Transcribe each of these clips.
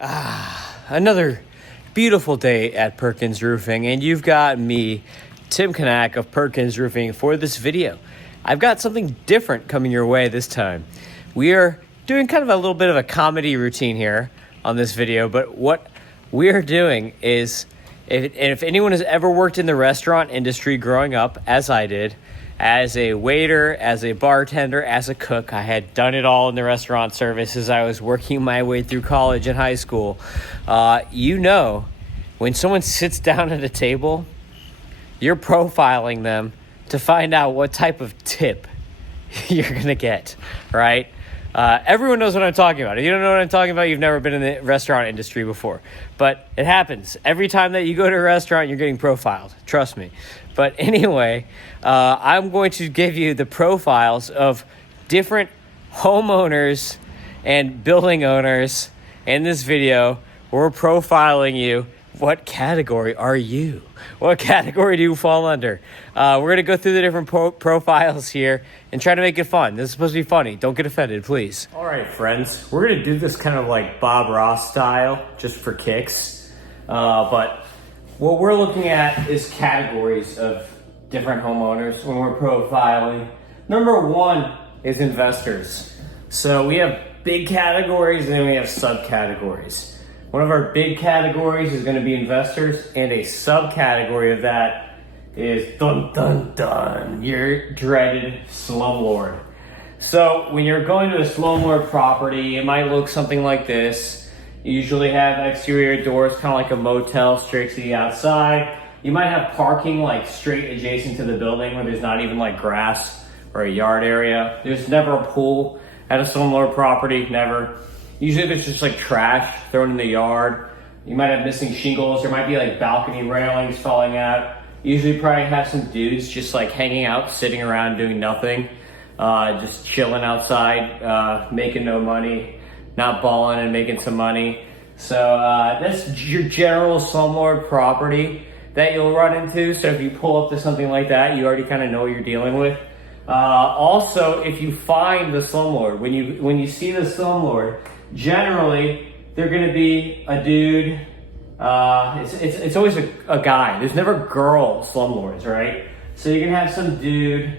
Another beautiful day at Perkins Roofing, and you've got me, Tim Kanak of Perkins Roofing, for this video. I've got something different coming your way this time. We are doing kind of a little bit of a comedy routine here on this video, but what we're doing is, if anyone has ever worked in the restaurant industry growing up, as I did, as a waiter, as a bartender, as a cook, I had done it all in the restaurant service as I was working my way through college and high school. When someone sits down at a table, you're profiling them to find out what type of tip you're going to get, right? Everyone knows what I'm talking about. If you don't know what I'm talking about, you've never been in the restaurant industry before. But it happens. Every time that you go to a restaurant, you're getting profiled. Trust me. But anyway, I'm going to give you the profiles of different homeowners and building owners in this video. We're profiling you. What category are you? What category do you fall under? We're going to go through the different profiles here and try to make it fun. This is supposed to be funny. Don't get offended, please. All right, friends. We're going to do this kind of like Bob Ross style, just for kicks. But what we're looking at is categories of different homeowners when we're profiling. Number one is investors. So we have big categories and then we have subcategories. One of our big categories is going to be investors, and a subcategory of that is dun dun dun, your dreaded slumlord. So when you're going to a slumlord property, it might look something like this. You usually have exterior doors, kind of like a motel, straight to the outside. You might have parking like straight adjacent to the building where there's not even like grass or a yard area. There's never a pool at a slumlord property, never. Usually there's just like trash thrown in the yard. You might have missing shingles. There might be like balcony railings falling out. Usually probably have some dudes just like hanging out, sitting around doing nothing. Just chilling outside, making no money, not balling and making some money. So that's your general slumlord property that you'll run into. So if you pull up to something like that, you already kind of know what you're dealing with. Also, if you find the slumlord, when you see the slumlord, generally they're going to be a dude. It's always a guy. There's never girl slumlords, right? So you're gonna have some dude,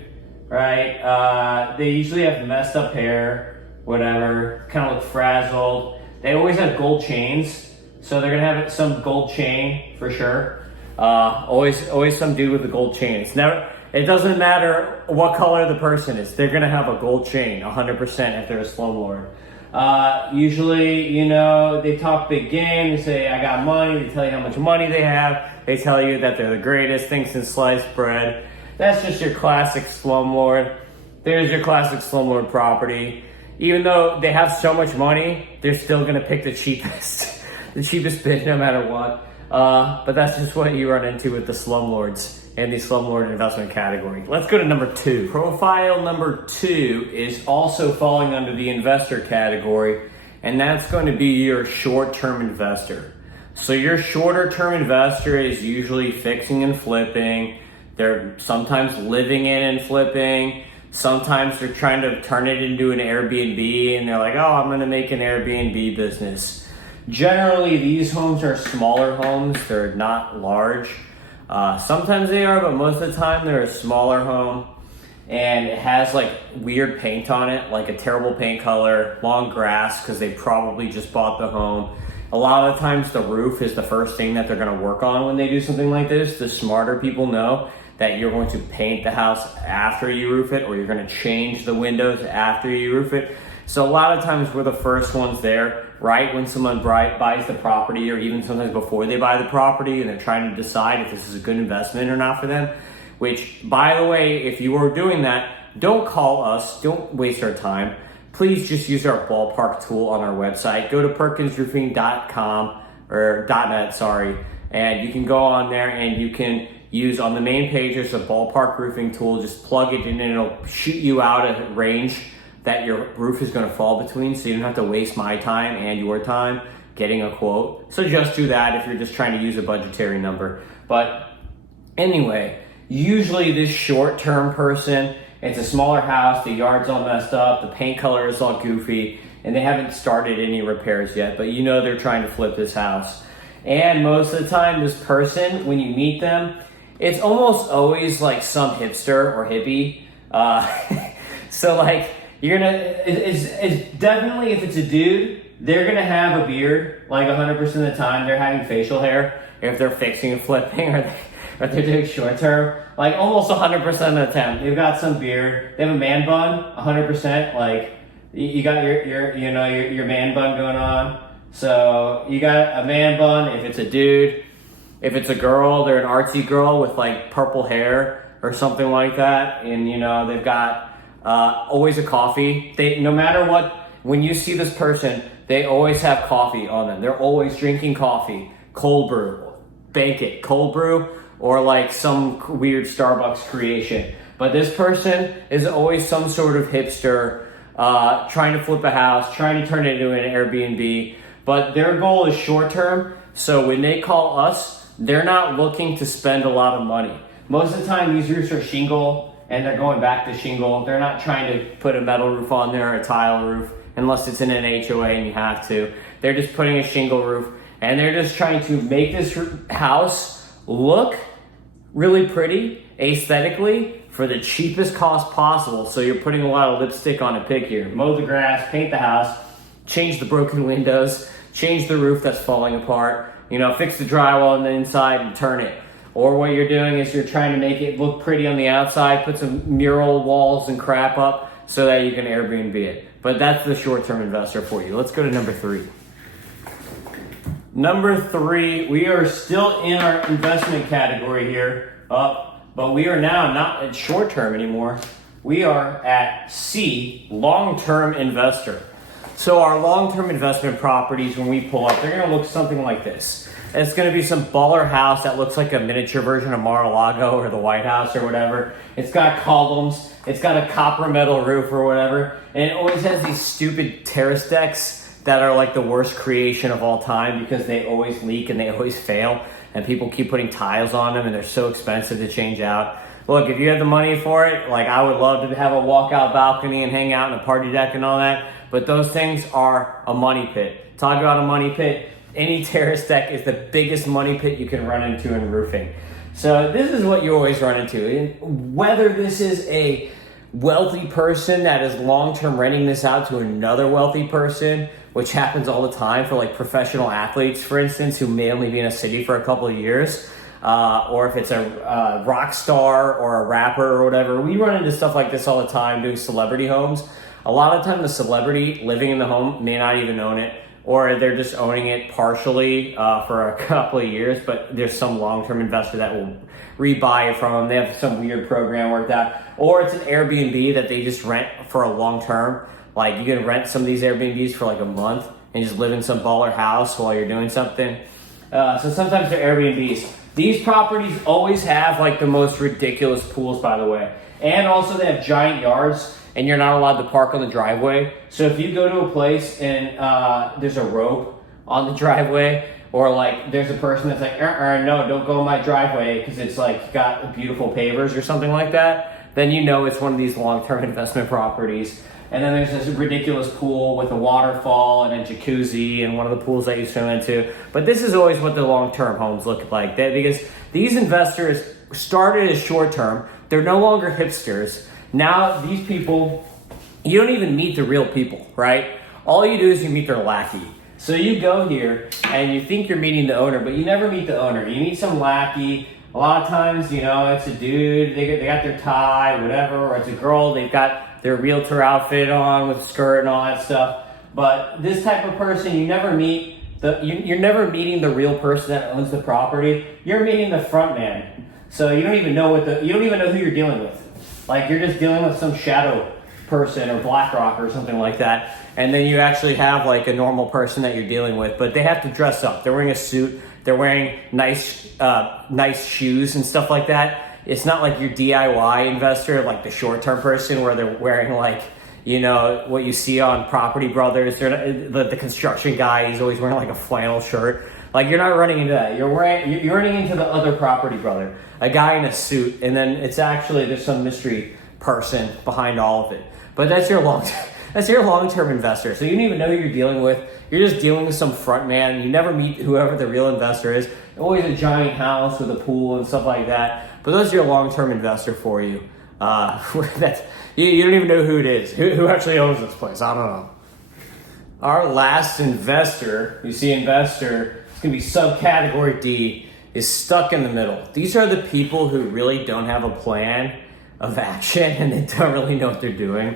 right? They usually have messed up hair, whatever, kind of look frazzled. They always have gold chains, so they're gonna have some gold chain for sure. Always some dude with a gold chain. It doesn't matter what color the person is. They're gonna have a gold chain, 100% if they're a slumlord. Usually, they talk big game. They say, I got money. They tell you how much money they have. They tell you that they're the greatest thing since sliced bread. That's just your classic slumlord. There's your classic slumlord property. Even though they have so much money, they're still gonna pick the cheapest, the cheapest bid no matter what. But that's just what you run into with the slumlords and the slumlord investment category. Let's go to number two. Profile number two is also falling under the investor category, and that's going to be your short-term investor. So your shorter-term investor is usually fixing and flipping. They're sometimes living in and flipping. Sometimes they're trying to turn it into an Airbnb, and they're like, oh, I'm gonna make an Airbnb business. Generally, these homes are smaller homes. They're not large. Sometimes they are, but most of the time they're a smaller home, and it has like weird paint on it, like a terrible paint color, long grass, because they probably just bought the home. A lot of the times the roof is the first thing that they're going to work on when they do something like this. The smarter people know that you're going to paint the house after you roof it, or you're going to change the windows after you roof it. So a lot of times we're the first ones there, right when someone buys the property, or even sometimes before they buy the property, and they're trying to decide if this is a good investment or not for them. Which, by the way, if you are doing that, don't call us, don't waste our time. Please just use our ballpark tool on our website. Go to perkinsroofing.com or .net, sorry, and you can go on there and you can use on the main page, there's a ballpark roofing tool. Just plug it in and it'll shoot you out a range that your roof is going to fall between, so you don't have to waste my time and your time getting a quote. So just do that if you're just trying to use a budgetary number. But anyway, usually this short-term person, it's a smaller house, the yard's all messed up, the paint color is all goofy. and they haven't started any repairs yet, but you know they're trying to flip this house. And most of the time, this person, when you meet them, it's almost always like some hipster or hippie. So like, you're gonna, it's definitely, if it's a dude, they're gonna have a beard like 100% of the time. They're having facial hair if they're fixing and flipping, or they're doing short term. Like almost 100% of the time, they've got some beard. They have a man bun, 100%. Like you got your man bun going on. So you got a man bun if it's a dude. If it's a girl, they're an artsy girl with like purple hair or something like that. And you know, they've got always a coffee. No matter what, when you see this person, they always have coffee on them. They're always drinking coffee, cold brew, bake it, cold brew, or like some weird Starbucks creation. But this person is always some sort of hipster, trying to flip a house, trying to turn it into an Airbnb. But their goal is short term. So when they call us, they're not looking to spend a lot of money. Most of the time, these roofs are shingle, and they're going back to shingle. They're not trying to put a metal roof on there or a tile roof, unless it's in an HOA and you have to. They're just putting a shingle roof, and they're just trying to make this house look really pretty aesthetically for the cheapest cost possible. So you're putting a lot of lipstick on a pig here. Mow the grass, paint the house, change the broken windows, change the roof that's falling apart, you know, fix the drywall on the inside and turn it. Or what you're doing is you're trying to make it look pretty on the outside, put some mural walls and crap up so that you can Airbnb it. But that's the short-term investor for you. Let's go to number 3. Number 3, we are still in our investment category here, but we are now not at short-term anymore. We are at C, long-term investor. So our long-term investment properties, when we pull up, they're gonna look something like this. It's gonna be some baller house that looks like a miniature version of Mar-a-Lago or the White House or whatever. It's got columns, it's got a copper metal roof or whatever, and it always has these stupid terrace decks that are like the worst creation of all time because they always leak and they always fail, and people keep putting tiles on them and they're so expensive to change out. Look, if you have the money for it, like I would love to have a walkout balcony and hang out in a party deck and all that, but those things are a money pit. Talk about a money pit. Any terrace deck is the biggest money pit you can run into in roofing. So this is what you always run into. And whether this is a wealthy person that is long-term renting this out to another wealthy person, which happens all the time for like professional athletes, for instance, who may only be in a city for a couple of years, or if it's a rock star or a rapper or whatever. We run into stuff like this all the time doing celebrity homes. A lot of the time the celebrity living in the home may not even own it, or they're just owning it partially for a couple of years, but there's some long-term investor that will rebuy it from them. They have some weird program worked out. Or it's an Airbnb that they just rent for a long term. Like you can rent some of these Airbnbs for like a month and just live in some baller house while you're doing something. So sometimes they're Airbnbs. These properties always have like the most ridiculous pools, by the way. And also they have giant yards, and you're not allowed to park on the driveway. So if you go to a place and there's a rope on the driveway, or like there's a person that's like, no, don't go in my driveway because it's like got beautiful pavers or something like that, then you know it's one of these long-term investment properties. And then there's this ridiculous pool with a waterfall and a jacuzzi and one of the pools that you swim into. But this is always what the long-term homes look like, because these investors started as short-term. They're no longer hipsters. Now these people, you don't even meet the real people, right? All you do is you meet their lackey. So you go here and you think you're meeting the owner, but you never meet the owner. You meet some lackey. A lot of times, you know, it's a dude, they got their tie, whatever, or it's a girl, they've got their realtor outfit on with a skirt and all that stuff. But this type of person, you never meet, you're never meeting the real person that owns the property. You're meeting the front man. So you don't even know you don't even know who you're dealing with. Like you're just dealing with some shadow person or BlackRock or something like that. And then you actually have like a normal person that you're dealing with, but they have to dress up. They're wearing a suit. They're wearing nice shoes and stuff like that. It's not like your DIY investor, like the short-term person where they're wearing like, you know, what you see on Property Brothers. The construction guy, he's always wearing like a flannel shirt. Like you're not running into that. You're running into the other property brother, a guy in a suit, and then it's actually there's some mystery person behind all of it. But that's your That's your long-term investor. So you don't even know who you're dealing with. You're just dealing with some front man. You never meet whoever the real investor is. Always a giant house with a pool and stuff like that. But those are your long-term investor for you. You don't even know who it is. Who actually owns this place? I don't know. Our last investor, you see investor, it's going to be subcategory D, is stuck in the middle. These are the people who really don't have a plan of action and they don't really know what they're doing.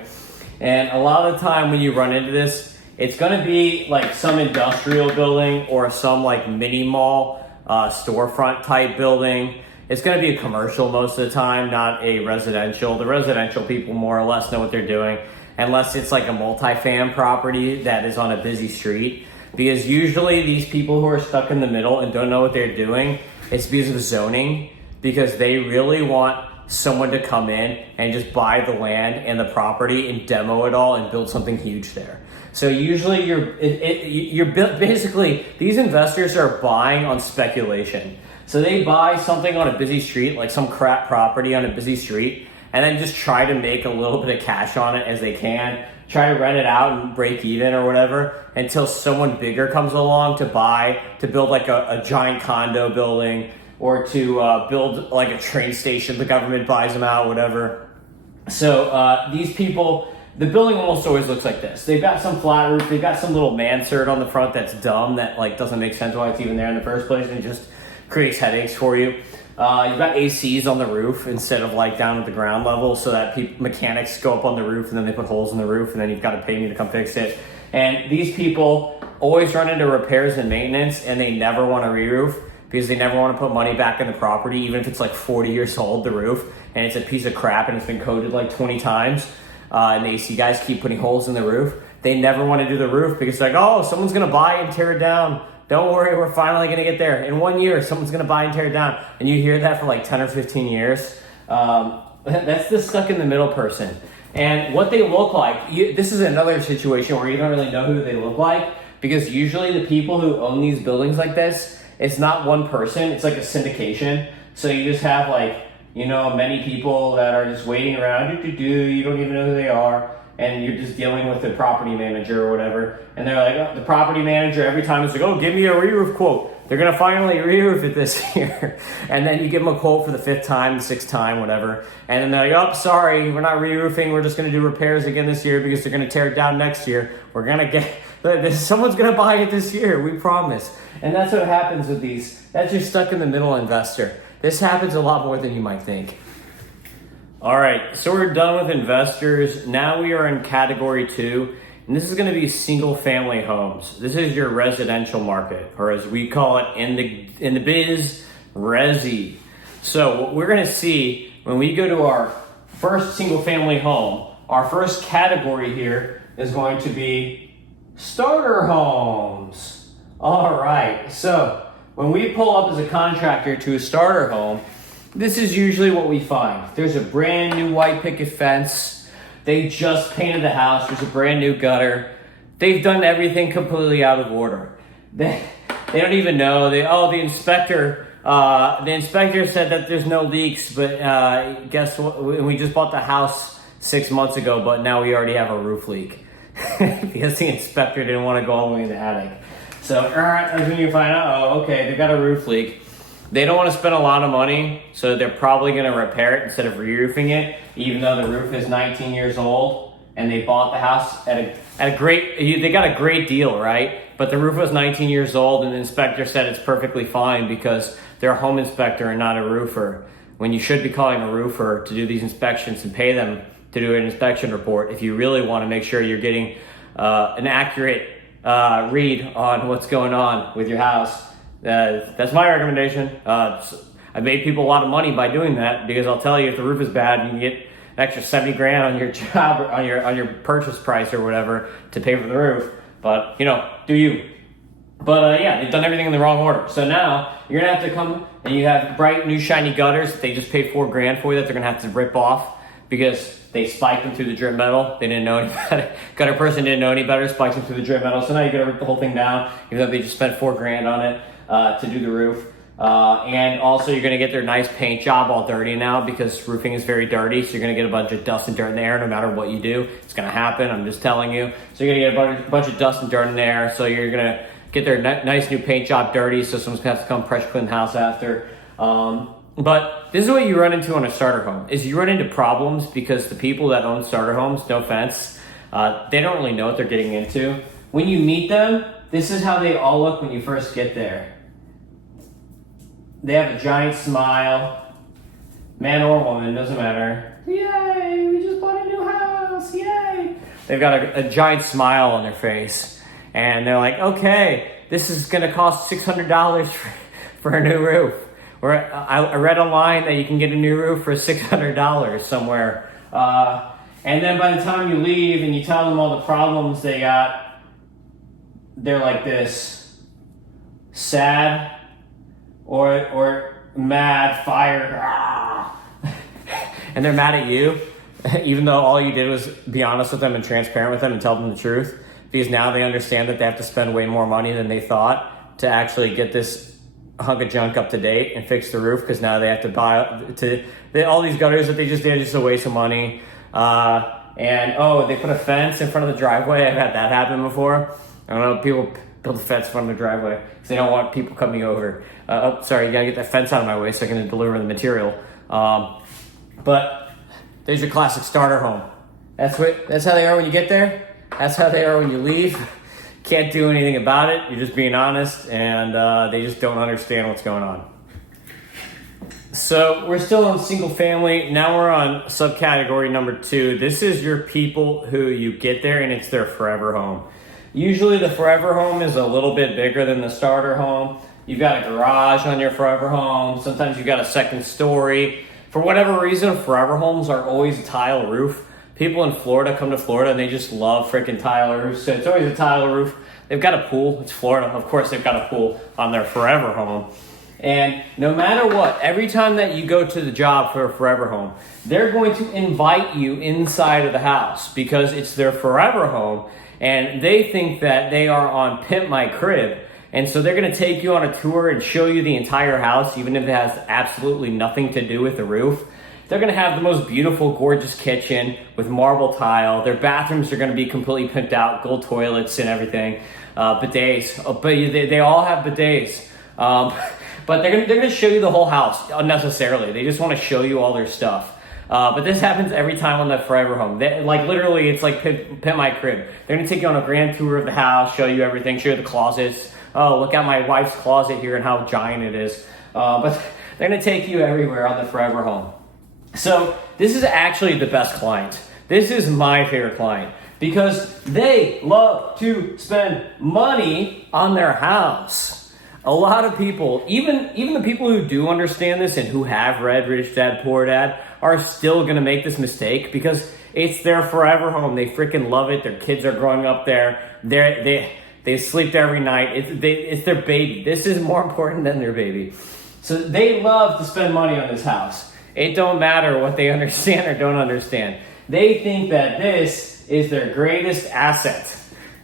And a lot of the time when you run into this, it's going to be like some industrial building or some like mini mall storefront type building. It's going to be a commercial most of the time, not a residential. The residential people more or less know what they're doing, unless it's like a multi-fam property that is on a busy street. Because usually these people who are stuck in the middle and don't know what they're doing, it's because of zoning, because they really want someone to come in and just buy the land and the property and demo it all and build something huge there. So usually you're basically, these investors are buying on speculation. So they buy something on a busy street, like some crap property on a busy street, and then just try to make a little bit of cash on it as they can, try to rent it out and break even or whatever until someone bigger comes along to build like a giant condo building or to build like a train station. The government buys them out, whatever. So these people, the building almost always looks like this. They've got some flat roof, they've got some little mansard on the front that's dumb, that like doesn't make sense why it's even there in the first place, and just creates headaches for you. You've got ACs on the roof instead of like down at the ground level, so that mechanics go up on the roof and then they put holes in the roof and then you've got to pay me to come fix it. And these people always run into repairs and maintenance and they never want to re-roof because they never want to put money back in the property, even if it's like 40 years old, the roof, and it's a piece of crap and it's been coated like 20 times. And the AC guys keep putting holes in the roof. They never want to do the roof because they're like, oh, someone's going to buy and tear it down. Don't worry, we're finally going to get there. In 1 year, someone's going to buy and tear it down. And you hear that for like 10 or 15 years. That's the stuck in the middle person. And what they look like, this is another situation where you don't really know who they look like, because usually the people who own these buildings like this, it's not one person, it's like a syndication. So you just have like, many people that are just waiting around, you don't even know who they are. And you're just dealing with the property manager or whatever. And they're like, the property manager, every time it's like, oh, give me a re-roof quote. They're going to finally re-roof it this year. And then you give them a quote for the 5th time, the 6th time, whatever. And then they're like, oh, sorry, we're not re-roofing. We're just going to do repairs again this year because they're going to tear it down next year. We're going to someone's going to buy it this year, we promise. And that's what happens with these. That's your stuck in the middle investor. This happens a lot more than you might think. All right, so we're done with investors. Now we are in category 2, and this is going to be single family homes. This is your residential market, or as we call it in the biz, resi. So what we're going to see when we go to our first single family home, our first category here is going to be starter homes. All right, so when we pull up as a contractor to a starter home, this is usually what we find. There's a brand new white picket fence. They just painted the house. There's a brand new gutter. They've done everything completely out of order. They don't even know. The inspector said that there's no leaks, but guess what? We just bought the house 6 months ago, but now we already have a roof leak because the inspector didn't want to go all the way in the attic. So that's when you find out, oh, okay, they've got a roof leak. They don't want to spend a lot of money, so they're probably going to repair it instead of re-roofing it, even though the roof is 19 years old, and they bought the house they got a great deal, right? But the roof was 19 years old, and the inspector said it's perfectly fine because they're a home inspector and not a roofer, when you should be calling a roofer to do these inspections and pay them to do an inspection report if you really want to make sure you're getting an accurate read on what's going on with your house. That's my recommendation. I made people a lot of money by doing that, because I'll tell you, if the roof is bad, you can get an extra $70,000 on your job, on your purchase price or whatever to pay for the roof. But do you? But they've done everything in the wrong order. So now you're gonna have to come and you have bright new shiny gutters that they just paid $4,000 for, that they're gonna have to rip off because they spiked them through the drip metal. They didn't know any better. Gutter person didn't know any better, spiked them through the drip metal. So now you gotta rip the whole thing down, even though they just spent $4,000 on it to do the roof. And also you're gonna get their nice paint job all dirty now because roofing is very dirty. So you're gonna get a bunch of dust and dirt in there no matter what you do. It's gonna happen, I'm just telling you. So you're gonna get a bunch of dust and dirt in there. So you're gonna get their nice new paint job dirty. So someone's gonna have to come pressure clean the house after. But this is what you run into on a starter home, is you run into problems because the people that own starter homes, no offense, they don't really know what they're getting into. When you meet them, this is how they all look when you first get there. They have a giant smile, man or woman, doesn't matter. Yay, we just bought a new house, yay. They've got a giant smile on their face, and they're like, okay, this is gonna cost $600 for a new roof. Or I read online that you can get a new roof for $600 somewhere. And then by the time you leave and you tell them all the problems they got, they're like this, sad, or mad, fired, and they're mad at you, even though all you did was be honest with them and transparent with them and tell them the truth, because now they understand that they have to spend way more money than they thought to actually get this hunk of junk up to date and fix the roof, because now they have to buy all these gutters that they just did, just a waste of money. And they put a fence in front of the driveway. I've had that happen before. I don't know, people build a fence in front of the driveway because they don't want people coming over. Sorry, you gotta get that fence out of my way so I can deliver the material. But there's your classic starter home. That's how they are when you get there. That's how they are when you leave. Can't do anything about it. You're just being honest, and they just don't understand what's going on. So we're still on single family. Now we're on subcategory number 2. This is your people who you get there and it's their forever home. Usually the forever home is a little bit bigger than the starter home. You've got a garage on your forever home. Sometimes you've got a second story. For whatever reason, forever homes are always a tile roof. People in Florida come to Florida and they just love freaking tile roofs. So it's always a tile roof. They've got a pool. It's Florida. Of course, they've got a pool on their forever home. And no matter what, every time that you go to the job for a forever home, they're going to invite you inside of the house because it's their forever home. And they think that they are on Pimp My Crib. And so they're going to take you on a tour and show you the entire house, even if it has absolutely nothing to do with the roof. They're going to have the most beautiful, gorgeous kitchen with marble tile. Their bathrooms are going to be completely pimped out, gold toilets and everything, bidets. But they all have bidets. But they're going to show you the whole house unnecessarily. They just want to show you all their stuff. But this happens every time on the forever home. Literally, it's like Pimp My Crib. They're going to take you on a grand tour of the house, show you everything, show you the closets. Oh, look at my wife's closet here and how giant it is. But they're going to take you everywhere on the forever home. So this is actually the best client. This is my favorite client because they love to spend money on their house. A lot of people, even the people who do understand this and who have read Rich Dad Poor Dad, are still going to make this mistake because it's their forever home. They freaking love it. Their kids are growing up there. They sleep there every night. It's their baby. This is more important than their baby. So they love to spend money on this house. It don't matter what they understand or don't understand. They think that this is their greatest asset.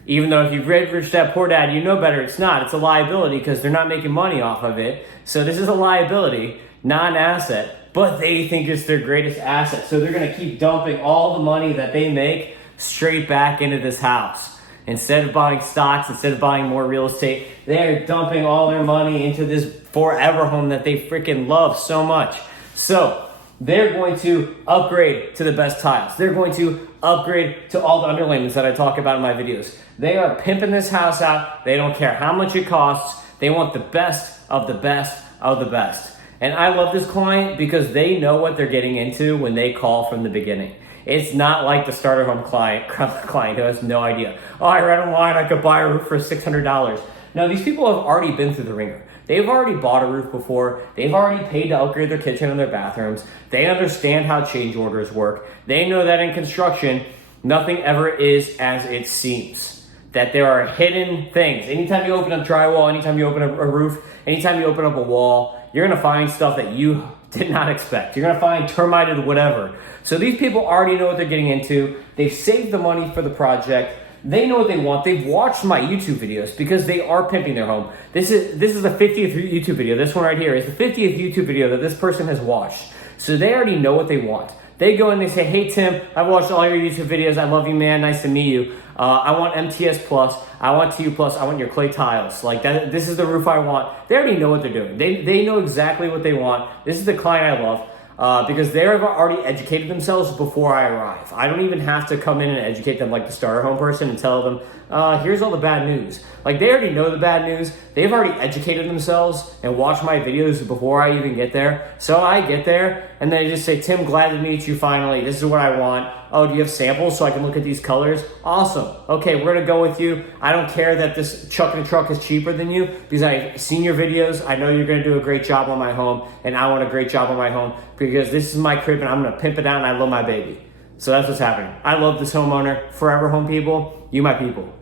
Even though if you've read Rich Dad Poor Dad, you know better. It's not. It's a liability because they're not making money off of it. So this is a liability, not an asset. But they think it's their greatest asset. So they're going to keep dumping all the money that they make straight back into this house. Instead of buying stocks, instead of buying more real estate, they're dumping all their money into this forever home that they freaking love so much. So they're going to upgrade to the best tiles. They're going to upgrade to all the underlayments that I talk about in my videos. They are pimping this house out. They don't care how much it costs. They want the best of the best of the best. And I love this client because they know what they're getting into when they call from the beginning. It's not like the starter home client who has no idea. Oh, I read online I could buy a roof for $600. No, these people have already been through the ringer. They've already bought a roof before. They've already paid to upgrade their kitchen and their bathrooms. They understand how change orders work. They know that in construction, nothing ever is as it seems. That there are hidden things. Anytime you open up drywall, anytime you open up a roof, anytime you open up a wall, you're going to find stuff that you did not expect. You're going to find termited whatever. So these people already know what they're getting into. They've saved the money for the project. They know what they want. They've watched my YouTube videos because they are pimping their home. This is the 50th YouTube video. This one right here is the 50th YouTube video that this person has watched. So they already know what they want. They go and they say, hey, Tim, I've watched all your YouTube videos. I love you, man. Nice to meet you. I want MTS Plus. I want TU Plus. I want your clay tiles. Like that. This is the roof I want. They already know what they're doing. They know exactly what they want. This is the client I love. Because they have already educated themselves before I arrive. I don't even have to come in and educate them like the starter home person and tell them, here's all the bad news. Like they already know the bad news. They've already educated themselves and watched my videos before I even get there. So I get there and they just say, Tim, glad to meet you finally. This is what I want. Oh, do you have samples so I can look at these colors? Awesome. Okay, we're gonna go with you. I don't care that this truck and truck is cheaper than you because I've seen your videos. I know you're gonna do a great job on my home and I want a great job on my home because this is my crib and I'm gonna pimp it out and I love my baby. So that's what's happening. I love this homeowner. Forever home people, you my people.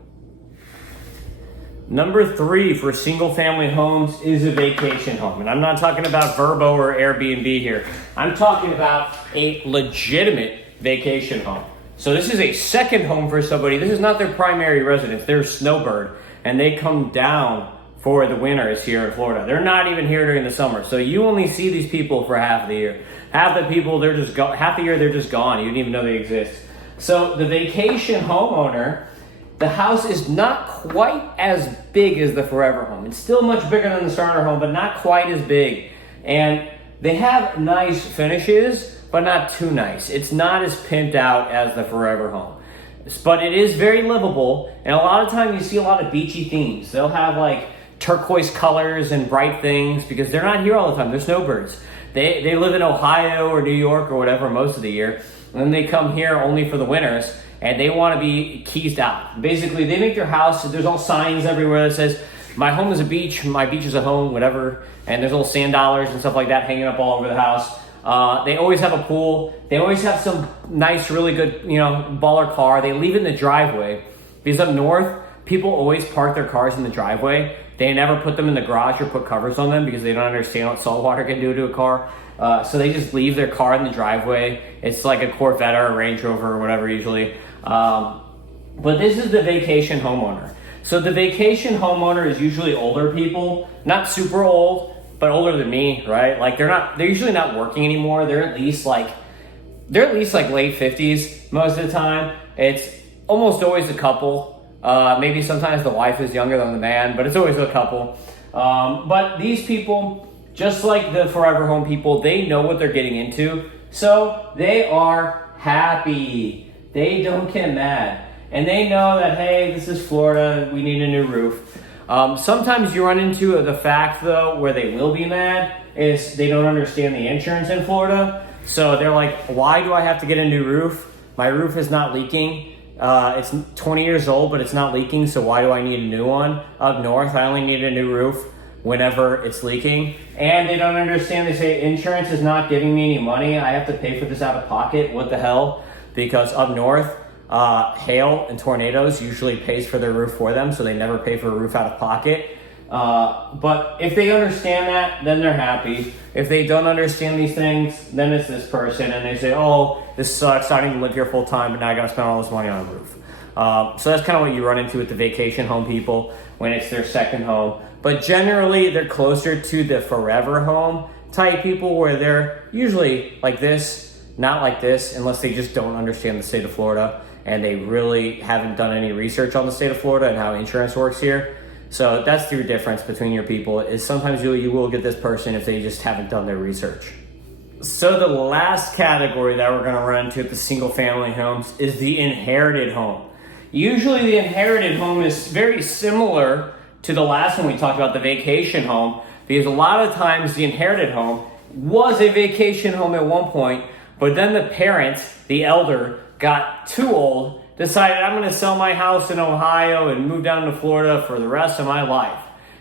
Number 3 for single family homes is a vacation home. And I'm not talking about Vrbo or Airbnb here. I'm talking about a legitimate vacation home. So this is a second home for somebody. This is not their primary residence. They're a snowbird and they come down for the winters here in Florida. They're not even here during the summer. So you only see these people for half the year. Half the people, they're just half the year they're just gone. You didn't even know they exist. So the vacation homeowner, the house is not quite as big as the forever home. It's still much bigger than the starter home, but not quite as big. And they have nice finishes, but not too nice. It's not as pimped out as the forever home. But it is very livable, and a lot of time you see a lot of beachy themes. They'll have like turquoise colors and bright things because they're not here all the time. They're snowbirds. They live in Ohio or New York or whatever most of the year, and then they come here only for the winters, and they want to be keysed out. Basically, they make their house, there's all signs everywhere that says, my home is a beach, my beach is a home, whatever, and there's little sand dollars and stuff like that hanging up all over the house. They always have a pool. They always have some nice, really good, baller car. They leave it in the driveway because up north, people always park their cars in the driveway. They never put them in the garage or put covers on them because they don't understand what salt water can do to a car. So they just leave their car in the driveway. It's like a Corvette or a Range Rover or whatever usually. But this is the vacation homeowner. So the vacation homeowner is usually older people, not super old, but older than me, right? Like they're usually not working anymore. They're at least like late 50s most of the time. It's almost always a couple. Maybe sometimes the wife is younger than the man, but it's always a couple. But these people, just like the forever home people, they know what they're getting into. So they are happy. They don't get mad. And they know that, hey, this is Florida. We need a new roof. Sometimes you run into the fact, though, where they will be mad is they don't understand the insurance in Florida. So they're like, why do I have to get a new roof? My roof is not leaking. It's 20 years old, but it's not leaking, so why do I need a new one? Up north, I only need a new roof whenever it's leaking. And they don't understand. They say, insurance is not giving me any money. I have to pay for this out of pocket. What the hell? Because up north, hail and tornadoes usually pays for their roof for them, so they never pay for a roof out of pocket. But if they understand that, then they're happy. If they don't understand these things, then it's this person, and they say, oh, this sucks, I don't even live here full time, but now I gotta spend all this money on a roof. So that's kind of what you run into with the vacation home people when it's their second home. But generally, they're closer to the forever home type people where they're usually like this, not like this, unless they just don't understand the state of Florida and they really haven't done any research on the state of Florida and how insurance works here. So that's the difference between your people, is sometimes you will get this person if they just haven't done their research. So the last category that we're gonna run into at the single family homes is the inherited home. Usually the inherited home is very similar to the last one we talked about, the vacation home, because a lot of times the inherited home was a vacation home at one point, but then the parent, the elder, got too old, decided I'm going to sell my house in Ohio and move down to Florida for the rest of my life.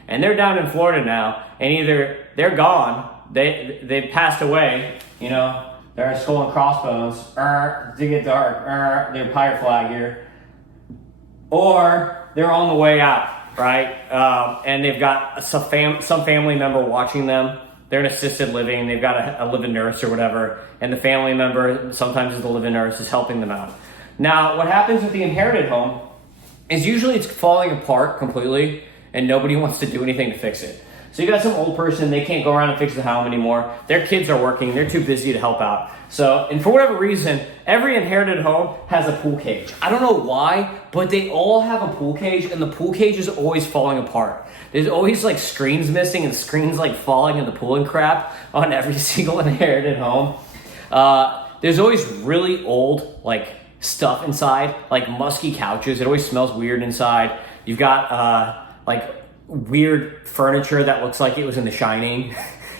And they're down in Florida now, and either they're gone, they passed away, they're a skull and crossbones, to get dark, they're pirate flag here, or they're on the way out, right? And they've got some family member watching them. They're in assisted living, they've got a live-in nurse or whatever, and the family member, sometimes the live-in nurse, is helping them out. Now, what happens with the inherited home is usually it's falling apart completely and nobody wants to do anything to fix it. So you got some old person, they can't go around and fix the home anymore. Their kids are working, they're too busy to help out. So, and for whatever reason, every inherited home has a pool cage. I don't know why, but they all have a pool cage and the pool cage is always falling apart. There's always like screens missing and screens like falling in the pool and crap on every single inherited home. There's always really old like stuff inside, like musky couches. It always smells weird inside. You've got like weird furniture that looks like it was in The Shining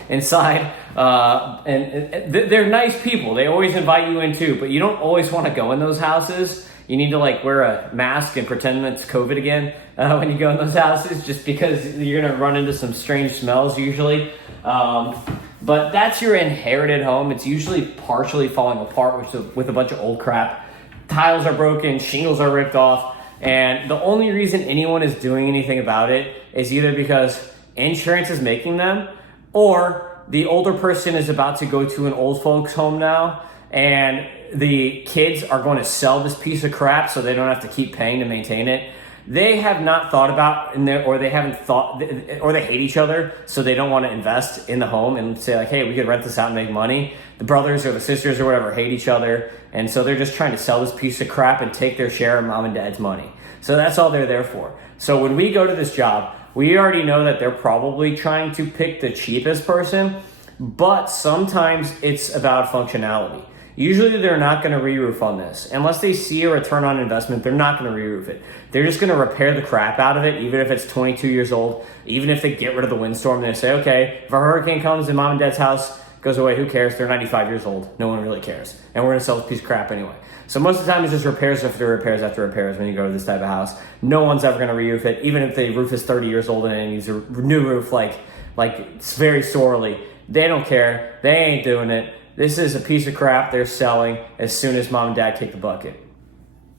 inside. And they're nice people. They always invite you in too, but you don't always want to go in those houses. You need to like wear a mask and pretend it's COVID again when you go in those houses, just because you're gonna run into some strange smells usually. But that's your inherited home. It's usually partially falling apart with a bunch of old crap. Tiles are broken, shingles are ripped off, and the only reason anyone is doing anything about it is either because insurance is making them, or the older person is about to go to an old folks home now, and the kids are going to sell this piece of crap so they don't have to keep paying to maintain it. They have not thought about, or they hate each other, so they don't want to invest in the home and say like, hey, we could rent this out and make money. The brothers or the sisters or whatever hate each other, and so they're just trying to sell this piece of crap and take their share of mom and dad's money. So that's all they're there for. So when we go to this job, we already know that they're probably trying to pick the cheapest person, but sometimes it's about functionality. Usually they're not going to re-roof on this. Unless they see a return on investment, they're not going to re-roof it. They're just going to repair the crap out of it, even if it's 22 years old, even if they get rid of the windstorm. They say, okay, if a hurricane comes and mom and dad's house goes away, who cares? They're 95 years old. No one really cares. And we're going to sell this piece of crap anyway. So most of the time it's just repairs after repairs after repairs when you go to this type of house. No one's ever going to re-roof it, even if the roof is 30 years old and it needs a new roof like it's very sorely. They don't care. They ain't doing it. This is a piece of crap they're selling as soon as mom and dad kick the bucket.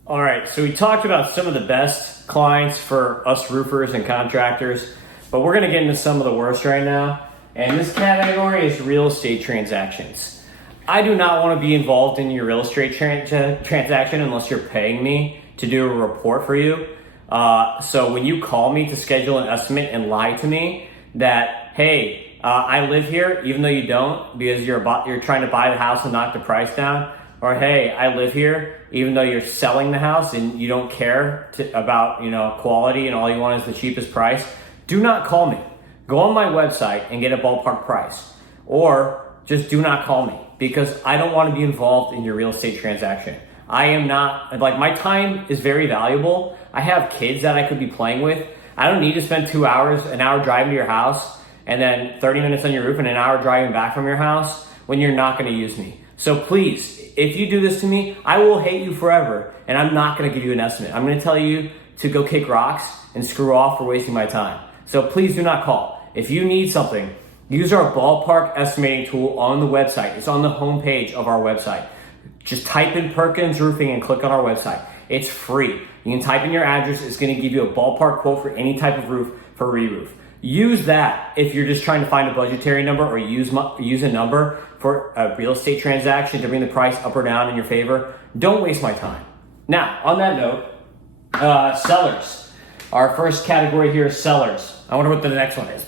All right, so we talked about some of the best clients for us roofers and contractors, but we're gonna get into some of the worst right now. And this category is real estate transactions. I do not wanna be involved in your real estate transaction unless you're paying me to do a report for you. So when you call me to schedule an estimate and lie to me that, hey, I live here, even though you don't, because you're trying to buy the house and knock the price down. Or hey, I live here, even though you're selling the house and you don't care about quality and all you want is the cheapest price. Do not call me. Go on my website and get a ballpark price, or just do not call me because I don't want to be involved in your real estate transaction. I am not my time is very valuable. I have kids that I could be playing with. I don't need to spend an hour driving to your house, and then 30 minutes on your roof and an hour driving back from your house when you're not going to use me. So please, if you do this to me, I will hate you forever, and I'm not going to give you an estimate. I'm going to tell you to go kick rocks and screw off for wasting my time. So please do not call. If you need something, use our ballpark estimating tool on the website. It's on the homepage of our website. Just type in Perkins Roofing and click on our website. It's free. You can type in your address. It's going to give you a ballpark quote for any type of roof for re-roof. Use that if you're just trying to find a budgetary number, or use a number for a real estate transaction to bring the price up or down in your favor. Don't waste my time. Now, on that note, sellers. Our first category here is sellers. I wonder what the next one is.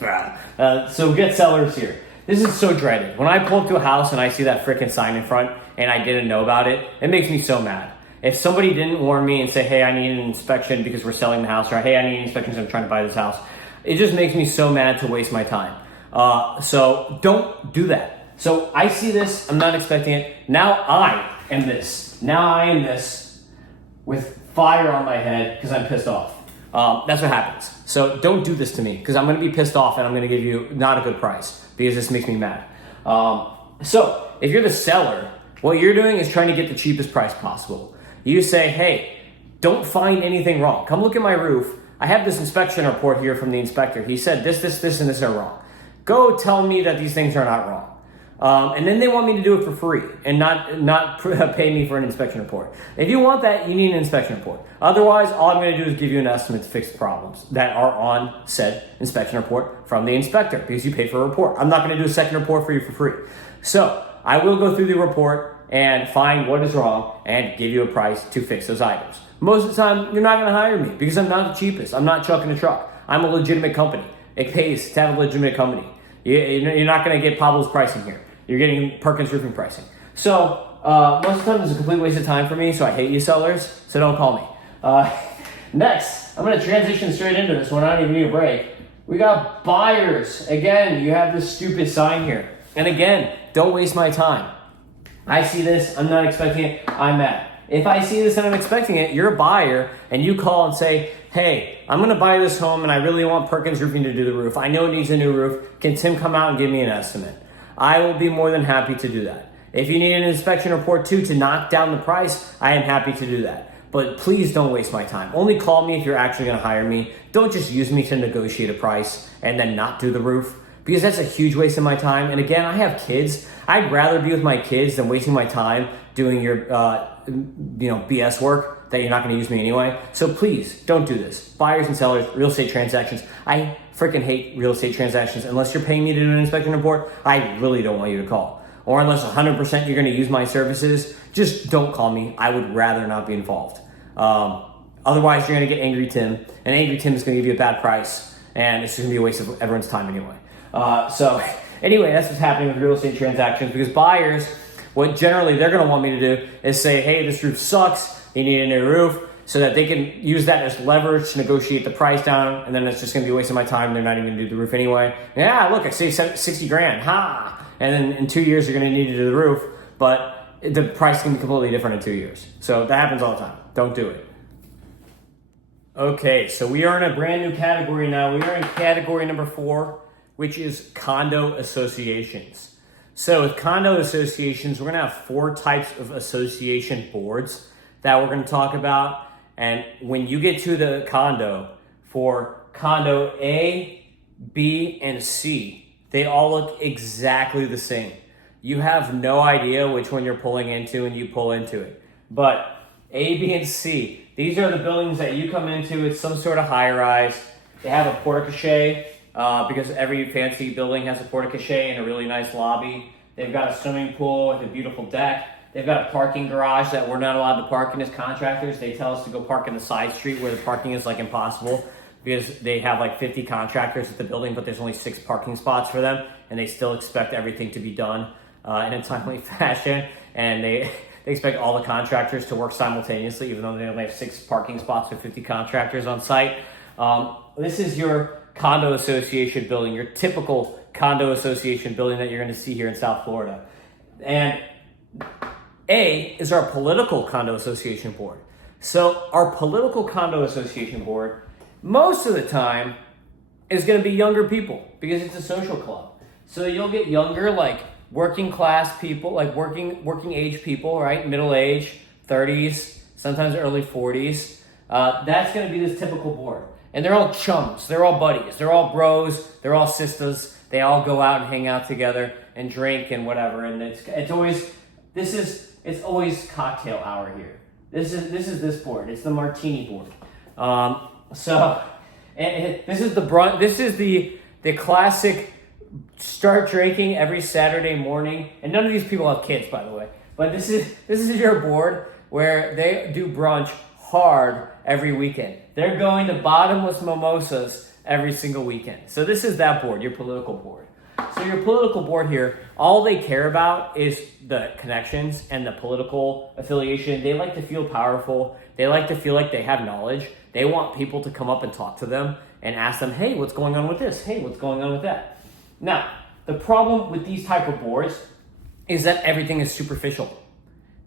So get sellers here. This is so dreaded. When I pull up to a house and I see that freaking sign in front and I didn't know about it, it makes me so mad. If somebody didn't warn me and say, hey, I need an inspection because we're selling the house, or hey, I need an inspection because I'm trying to buy this house, it just makes me so mad to waste my time. So don't do that. So I see this, I'm not expecting it. Now I am this with fire on my head because I'm pissed off. That's what happens. So don't do this to me because I'm going to be pissed off and I'm going to give you not a good price because this makes me mad. So if you're the seller, what you're doing is trying to get the cheapest price possible. You say, hey, don't find anything wrong. Come look at my roof. I have this inspection report here from the inspector. He said this, and this are wrong. Go tell me that these things are not wrong. And then they want me to do it for free and not pay me for an inspection report. If you want that, you need an inspection report. Otherwise, all I'm going to do is give you an estimate to fix the problems that are on said inspection report from the inspector because you paid for a report. I'm not going to do a second report for you for free. So I will go through the report and find what is wrong and give you a price to fix those items. Most of the time, you're not going to hire me because I'm not the cheapest. I'm not trucking a truck. I'm a legitimate company. It pays to have a legitimate company. You're not going to get Pablo's pricing here. You're getting Perkins Roofing pricing. So most of the time, it's a complete waste of time for me, so I hate you sellers, so don't call me. Next, I'm going to transition straight into this one. I don't even need a break. We got buyers. Again, you have this stupid sign here. And again, don't waste my time. I see this, I'm not expecting it, I'm mad. If I see this and I'm expecting it, you're a buyer and you call and say, hey, I'm gonna buy this home and I really want Perkins Roofing to do the roof. I know it needs a new roof. Can Tim come out and give me an estimate? I will be more than happy to do that. If you need an inspection report too to knock down the price, I am happy to do that. But please don't waste my time. Only call me if you're actually gonna hire me. Don't just use me to negotiate a price and then not do the roof, because that's a huge waste of my time. And again, I have kids. I'd rather be with my kids than wasting my time doing your BS work that you're not gonna use me anyway. So please don't do this. Buyers and sellers, real estate transactions. I freaking hate real estate transactions. Unless you're paying me to do an inspection report, I really don't want you to call. Or unless 100% you're gonna use my services, just don't call me. I would rather not be involved. Otherwise, you're gonna get Angry Tim, and Angry Tim is gonna give you a bad price, and it's just gonna be a waste of everyone's time anyway. So anyway, that's what's happening with real estate transactions, because buyers, what generally they're gonna want me to do is say, hey, this roof sucks, you need a new roof, so that they can use that as leverage to negotiate the price down, and then it's just gonna be a waste of my time, and they're not even gonna do the roof anyway. Yeah, look, I saved 60 grand, ha! And then in 2 years, you're gonna need to do the roof, but the price can be completely different in 2 years. So that happens all the time. Don't do it. Okay, so we are in a brand new category now. We are in category number 4, which is condo associations. So with condo associations, we're gonna have 4 types of association boards that we're gonna talk about. And when you get to the condo, for condo A, B, and C, they all look exactly the same. You have no idea which one you're pulling into and you pull into it. But A, B, and C, these are the buildings that you come into. It's some sort of high rise. They have a porte-cochere because every fancy building has a porte-cochere and a really nice lobby. They've got a swimming pool with a beautiful deck. They've got a parking garage that we're not allowed to park in as contractors. They tell us to go park in the side street where the parking is like impossible, because they have like 50 contractors at the building, but there's only 6 parking spots for them, and they still expect everything to be done in a timely fashion, and they expect all the contractors to work simultaneously, even though they only have 6 parking spots with 50 contractors on site. This is your condo association building, your typical condo association building that you're going to see here in South Florida. And A is our political condo association board. So our political condo association board, most of the time, is going to be younger people because it's a social club. So you'll get younger, like working class people, like working age people, right? Middle age, 30s, sometimes early 40s. That's going to be this typical board. And they're all chums, they're all buddies, they're all bros, they're all sisters. They all go out and hang out together and drink and whatever. And it's always cocktail hour here. This is this board. It's the martini board. This is the classic start drinking every Saturday morning. And none of these people have kids, by the way. But this is your board where they do brunch hard every weekend. They're going to bottomless mimosas every single weekend. So this is that board, your political board. So your political board here, all they care about is the connections and the political affiliation. They like to feel powerful. They like to feel like they have knowledge. They want people to come up and talk to them and ask them, hey, what's going on with this? Hey, what's going on with that? Now, the problem with these type of boards is that everything is superficial.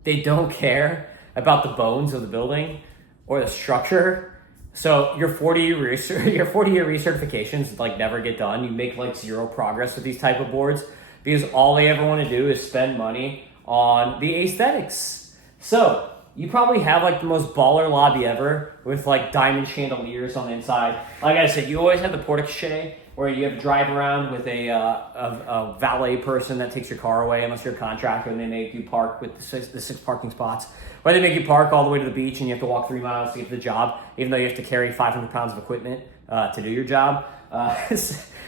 They don't care about the bones of the building or the structure. So your 40-year recertifications like never get done. You make like 0 progress with these type of boards because all they ever want to do is spend money on the aesthetics. So you probably have like the most baller lobby ever with like diamond chandeliers on the inside. Like I said, you always have the porte-cochere where you have to drive around with a valet person that takes your car away unless you're a contractor, and they make you park with the 6 parking spots. Or they make you park all the way to the beach and you have to walk 3 miles to get to the job, even though you have to carry 500 pounds of equipment to do your job.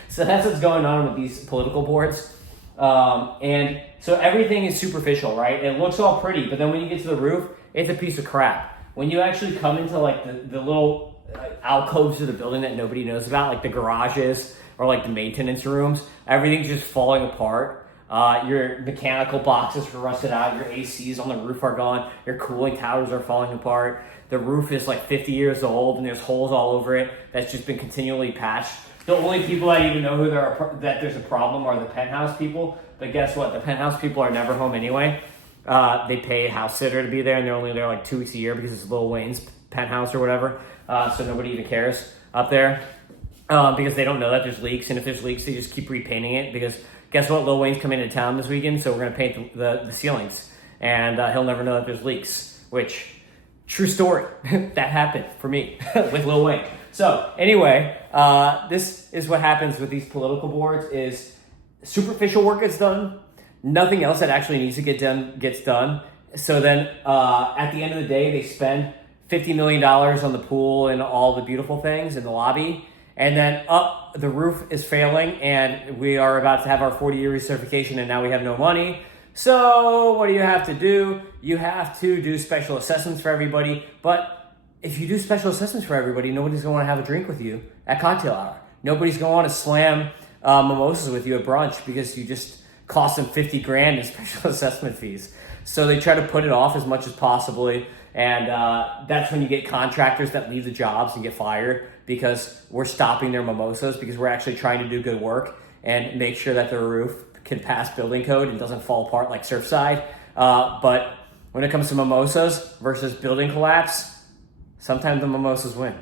So that's what's going on with these political boards. And so everything is superficial, right? It looks all pretty, but then when you get to the roof, it's a piece of crap. When you actually come into like the little alcoves of the building that nobody knows about, like the garages or like the maintenance rooms, everything's just falling apart. Your mechanical boxes are rusted out, your ACs on the roof are gone, your cooling towers are falling apart. The roof is like 50 years old and there's holes all over it that's just been continually patched. The only people that even know that there's a problem are the penthouse people. But guess what? The penthouse people are never home anyway. They pay a house sitter to be there, and they're only there like 2 weeks a year because it's Lil Wayne's penthouse or whatever. So nobody even cares up there because they don't know that there's leaks. And if there's leaks, they just keep repainting it because guess what? Lil Wayne's coming to town this weekend, so we're going to paint the ceilings. And he'll never know that there's leaks, which, true story. That happened for me with Lil Wayne. So anyway, this is what happens with these political boards is superficial work gets done. Nothing else that actually needs to get done gets done. So then at the end of the day, they spend $50 million on the pool and all the beautiful things in the lobby. And then the roof is failing and we are about to have our 40-year recertification and now we have no money. So what do you have to do? You have to do special assessments for everybody. But if you do special assessments for everybody, nobody's going to want to have a drink with you at cocktail hour. Nobody's going to want to slam mimosas with you at brunch because you just cost them $50,000 in special assessment fees. So they try to put it off as much as possibly. And that's when you get contractors that leave the jobs and get fired because we're stopping their mimosas because we're actually trying to do good work and make sure that the roof can pass building code and doesn't fall apart like Surfside. But when it comes to mimosas versus building collapse, sometimes the mimosas win.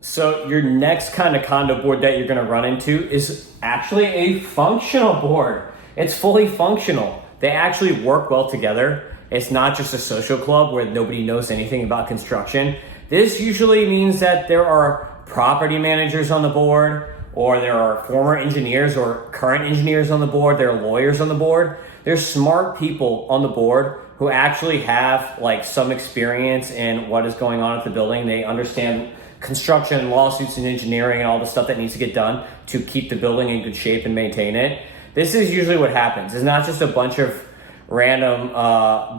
So your next kind of condo board that you're going to run into is actually a functional board. It's fully functional. They actually work well together. It's not just a social club where nobody knows anything about construction. This usually means that there are property managers on the board, or there are former engineers or current engineers on the board. There are lawyers on the board. There's smart people on the board who actually have like some experience in what is going on at the building. They understand construction, lawsuits, and engineering and all the stuff that needs to get done to keep the building in good shape and maintain it. This is usually what happens. It's not just a bunch of random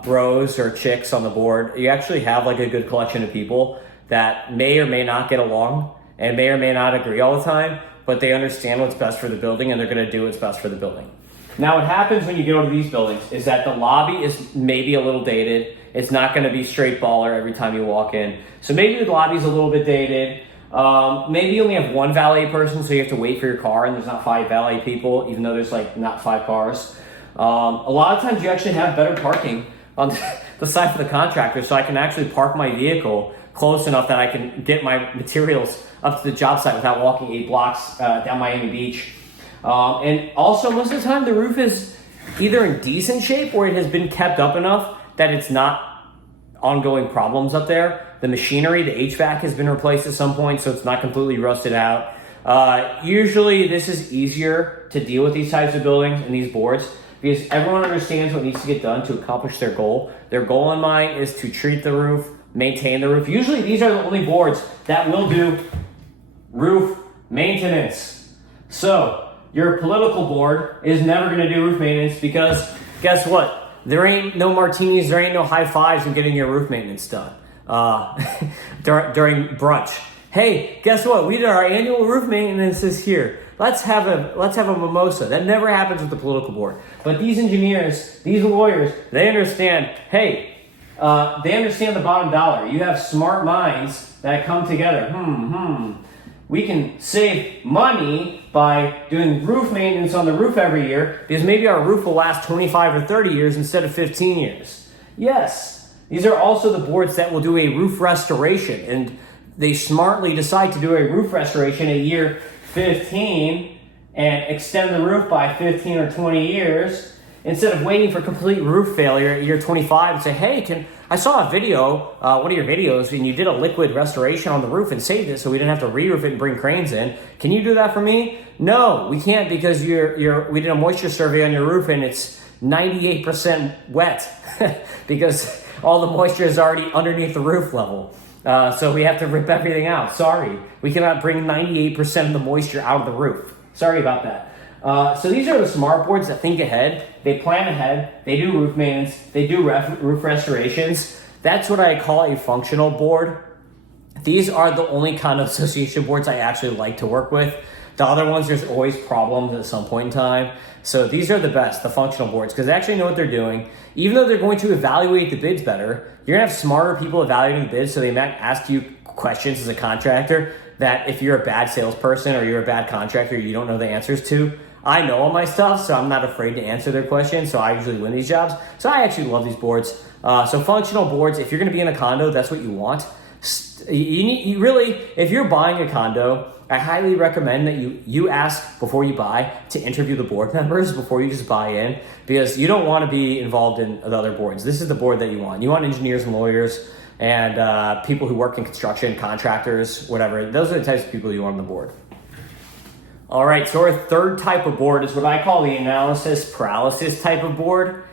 bros or chicks on the board. You actually have like a good collection of people that may or may not get along and may or may not agree all the time, but they understand what's best for the building and they're going to do what's best for the building. Now, what happens when you go to these buildings is that the lobby is maybe a little dated. It's not going to be straight baller every time you walk in. So maybe the lobby's a little bit dated. Maybe you only have one valet person, so you have to wait for your car, and there's not 5 valet people, even though there's like not 5 cars. A lot of times you actually have better parking on the side for the contractor, so I can actually park my vehicle close enough that I can get my materials up to the job site without walking 8 blocks down Miami Beach. And also, most of the time, the roof is either in decent shape or it has been kept up enough that it's not ongoing problems up there. The machinery, the HVAC has been replaced at some point, so it's not completely rusted out. Usually, this is easier to deal with these types of buildings and these boards because everyone understands what needs to get done to accomplish their goal. Their goal in mind is to treat the roof, maintain the roof. Usually, these are the only boards that will do roof maintenance. So, your political board is never going to do roof maintenance because guess what? There ain't no martinis, there ain't no high fives in getting your roof maintenance done during brunch. Hey, guess what? We did our annual roof maintenance this year. Let's have a mimosa. That never happens with the political board. But these engineers, these lawyers, they understand. Hey, they understand the bottom dollar. You have smart minds that come together. We can save money by doing roof maintenance on the roof every year because maybe our roof will last 25 or 30 years instead of 15 years. Yes, these are also the boards that will do a roof restoration, and they smartly decide to do a roof restoration at year 15 and extend the roof by 15 or 20 years instead of waiting for complete roof failure at year 25 and say, hey, I saw a video, one of your videos, and you did a liquid restoration on the roof and saved it so we didn't have to re-roof it and bring cranes in. Can you do that for me? No, we can't because we did a moisture survey on your roof and it's 98% wet because all the moisture is already underneath the roof level. So we have to rip everything out. Sorry, we cannot bring 98% of the moisture out of the roof. Sorry about that. So these are the smart boards that think ahead. They plan ahead. They do roof maintenance. They do roof restorations. That's what I call a functional board. These are the only condo association boards I actually like to work with. The other ones, there's always problems at some point in time. So these are the best, the functional boards, because they actually know what they're doing. Even though they're going to evaluate the bids better, you're gonna have smarter people evaluating the bids, so they might ask you questions as a contractor that if you're a bad salesperson or you're a bad contractor, you don't know the answers to. I know all my stuff, so I'm not afraid to answer their questions, so I usually win these jobs. So I actually love these boards. So functional boards, if you're gonna be in a condo, that's what you want. You really, if you're buying a condo, I highly recommend that you ask before you buy to interview the board members before you just buy in, because you don't want to be involved in the other boards. This is the board that you want. You want engineers and lawyers and people who work in construction, contractors, whatever. Those are the types of people you want on the board. All right, so our third type of board is what I call the analysis paralysis type of board.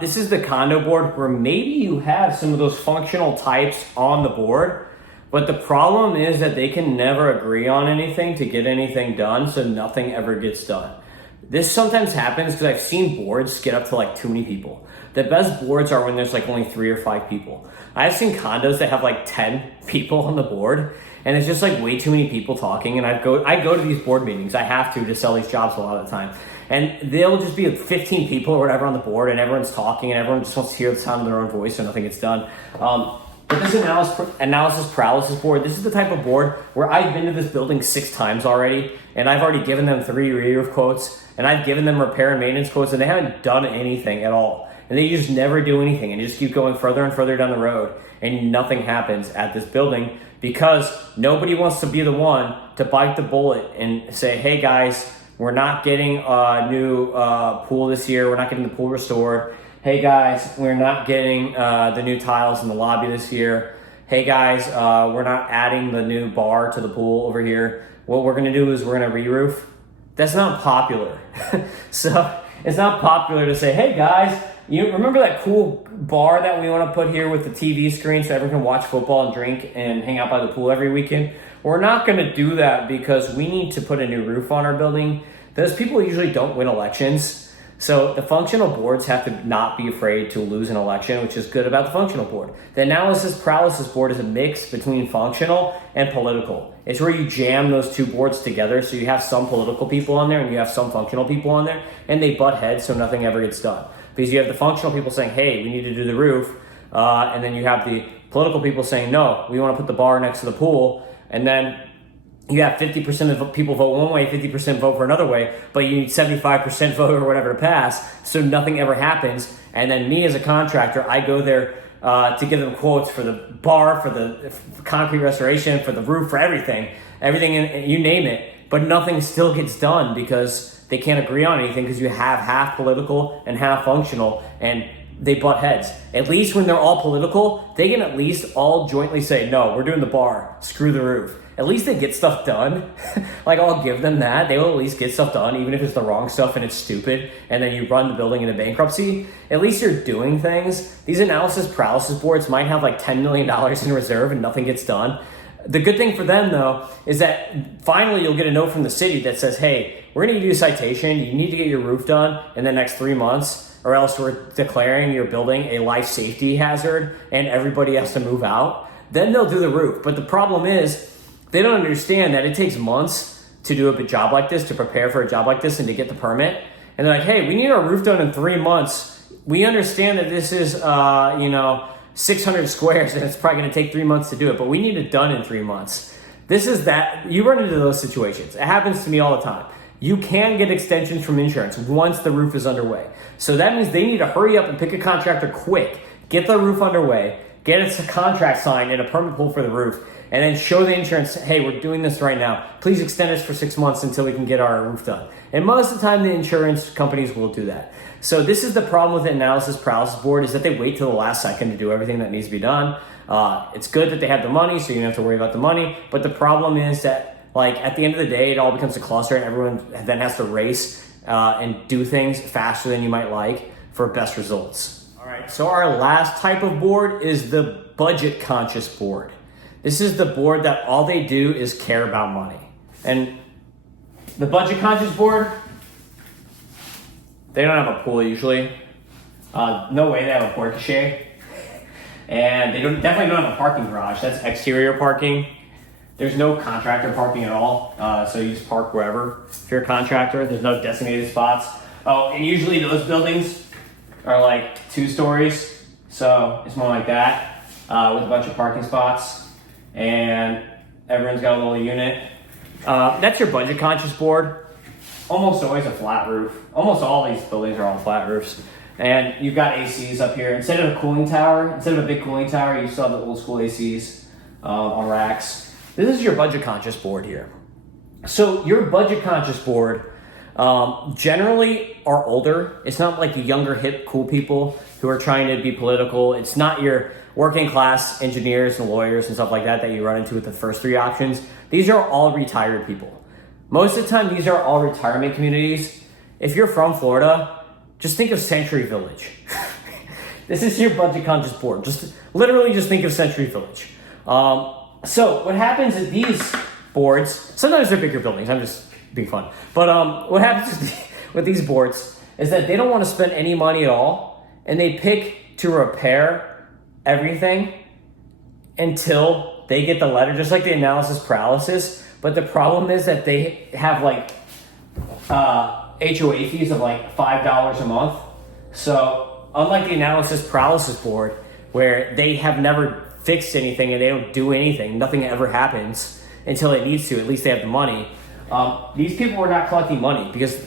This is the condo board where maybe you have some of those functional types on the board, but the problem is that they can never agree on anything to get anything done, so nothing ever gets done. This sometimes happens because I've seen boards get up to like too many people. The best boards are when there's like only 3 or 5 people. I've seen condos that have like 10 people on the board, and it's just like way too many people talking, and I go to these board meetings. I have to sell these jobs a lot of the time. And they'll just be 15 people or whatever on the board, and everyone's talking, and everyone just wants to hear the sound of their own voice, so nothing gets done. But this analysis paralysis board, this is the type of board where I've been to this building 6 times already, and I've already given them 3 re-roof quotes, and I've given them repair and maintenance quotes, and they haven't done anything at all. And they just never do anything, and you just keep going further and further down the road, and nothing happens at this building because nobody wants to be the one to bite the bullet and say, hey guys, we're not getting a new pool this year. We're not getting the pool restored. Hey guys, we're not getting the new tiles in the lobby this year. Hey guys, we're not adding the new bar to the pool over here. What we're gonna do is we're gonna re-roof. That's not popular. So it's not popular to say, hey guys, you remember that cool bar that we wanna put here with the TV screen so everyone can watch football and drink and hang out by the pool every weekend? We're not going to do that because we need to put a new roof on our building. Those people usually don't win elections. So the functional boards have to not be afraid to lose an election, which is good about the functional board. The analysis paralysis board is a mix between functional and political. It's where you jam those 2 boards together. So you have some political people on there and you have some functional people on there, and they butt heads so nothing ever gets done. Because you have the functional people saying, hey, we need to do the roof. And then you have the political people saying, no, we want to put the bar next to the pool. And then you have 50% of people vote one way, 50% vote for another way, but you need 75% vote or whatever to pass, so nothing ever happens. And then me as a contractor, I go there to give them quotes for the bar, for the concrete restoration, for the roof, for everything, you name it, but nothing still gets done because they can't agree on anything because you have half political and half functional, and they butt heads. At least when they're all political, they can at least all jointly say, no, we're doing the bar, screw the roof. At least they get stuff done. Like, I'll give them that. They will at least get stuff done, even if it's the wrong stuff and it's stupid, and then you run the building into bankruptcy. At least you're doing things. These analysis paralysis boards might have like $10 million in reserve and nothing gets done. The good thing for them, though, is that finally you'll get a note from the city that says, hey, we're going to give you a citation. You need to get your roof done in the next 3 months, or else we're declaring your building a life safety hazard and everybody has to move out. Then they'll do the roof. But the problem is they don't understand that it takes months to do a job like this, to prepare for a job like this and to get the permit. And they're like, hey, we need our roof done in 3 months. We understand that this is, 600 squares and it's probably going to take 3 months to do it, but we need it done in 3 months. This is that. You run into those situations. It happens to me all the time. You can get extensions from insurance once the roof is underway. So that means they need to hurry up and pick a contractor quick, get the roof underway, get its contract signed and a permit pulled for the roof, and then show the insurance, hey, we're doing this right now. Please extend us for 6 months until we can get our roof done. And most of the time, the insurance companies will do that. So this is the problem with the analysis paralysis board, is that they wait till the last second to do everything that needs to be done. It's good that they have the money, so you don't have to worry about the money. But the problem is that, like, at the end of the day, it all becomes a cluster, and everyone then has to race and do things faster than you might like for best results. All right, so our last type of board is the budget conscious board. This is the board that all they do is care about money. And the budget conscious board, They don't have a pool usually. No way they have a porte cochere. And they definitely don't have a parking garage. That's exterior parking. There's no contractor parking at all. So you just park wherever. If you're a contractor, there's no designated spots. Oh, and usually those buildings are like 2 stories. So it's more like that with a bunch of parking spots. And everyone's got a little unit. That's your budget conscious board. Almost always a flat roof. Almost all these buildings are on flat roofs. And you've got ACs up here. Instead of a cooling tower, instead of a big cooling tower, you still have the old school ACs on racks. This is your budget conscious board here. So your budget conscious board generally are older. It's not like the younger, hip, cool people who are trying to be political. It's not your working class engineers and lawyers and stuff like that you run into with the first 3 options. These are all retired people. Most of the time, these are all retirement communities. If you're from Florida, just think of Century Village. This is your budget conscious board. Literally just think of Century Village. So what happens is these boards, sometimes they're bigger buildings, I'm just being fun. But what happens with these boards is that they don't want to spend any money at all, and they pick to repair everything until they get the letter, just like the analysis paralysis. But the problem is that they have like HOA fees of like $5 a month. So unlike the analysis paralysis board, where they have never fixed anything and they don't do anything, nothing ever happens until it needs to, at least they have the money. These people are not collecting money because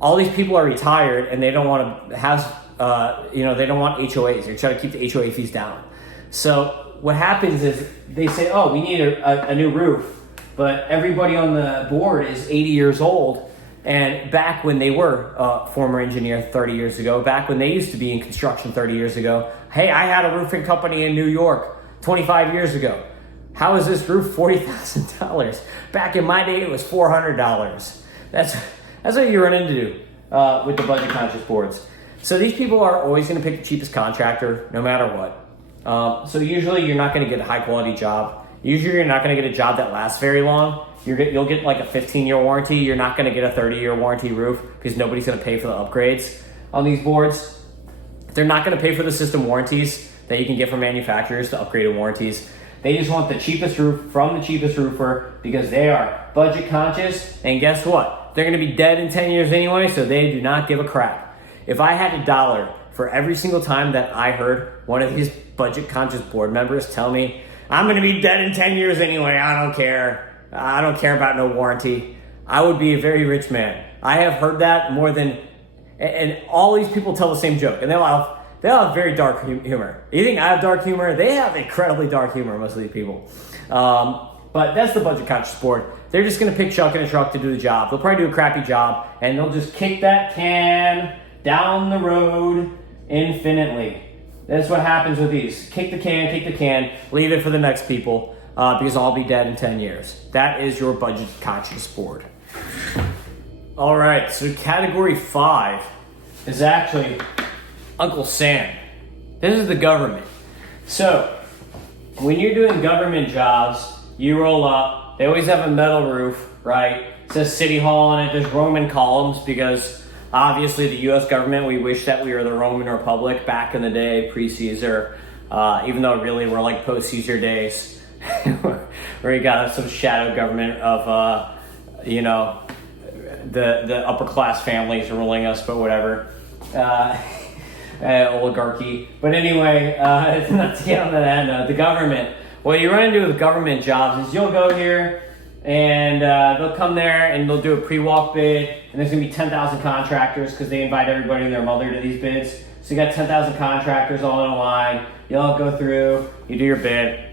all these people are retired and they don't want to have, they don't want HOAs. They're trying to keep the HOA fees down. So what happens is they say, oh, we need a new roof, but everybody on the board is 80 years old. And back when they were a former engineer 30 years ago, back when they used to be in construction 30 years ago, hey, I had a roofing company in New York 25 years ago. How is this roof $40,000? Back in my day, it was $400. That's what you run into with the budget conscious boards. So these people are always going to pick the cheapest contractor, no matter what. So usually you're not going to get a high quality job. Usually you're not going to get a job that lasts very long. You'll get like a 15-year warranty. You're not going to get a 30-year warranty roof because nobody's going to pay for the upgrades on these boards. They're not going to pay for the system warranties that you can get from manufacturers, the upgraded warranties. They just want the cheapest roof from the cheapest roofer because they are budget conscious. And guess what? They're going to be dead in 10 years anyway, so they do not give a crap. If I had $1 for every single time that I heard one of these budget conscious board members tell me, I'm going to be dead in 10 years anyway, I don't care. I don't care about no warranty, I would be a very rich man. I have heard that more than, and all these people tell the same joke, and they'll have very dark humor. You think I have dark humor? They have incredibly dark humor, most of these people. But that's the budget conscious board. They're just going to pick Chuck in a truck to do the job. They'll probably do a crappy job, and they'll just kick that can down the road infinitely. That's what happens with these. Kick the can, leave it for the next people. Because I'll be dead in 10 years. That is your budget conscious board. All right, so category 5 is actually Uncle Sam. This is the government. So when you're doing government jobs, you roll up. They always have a metal roof, right? It says City Hall on it. There's Roman columns because obviously the U.S. government, we wish that we were the Roman Republic back in the day, pre-Caesar, even though really we're like post-Caesar days. Where you got some shadow government of, the upper class families ruling us, but whatever. Oligarchy. But anyway, not to get onto that, the government. What you run into with government jobs is you'll go here and they'll come there and they'll do a pre-walk bid, and there's going to be 10,000 contractors because they invite everybody and their mother to these bids. So you got 10,000 contractors all in a line. You all go through, you do your bid.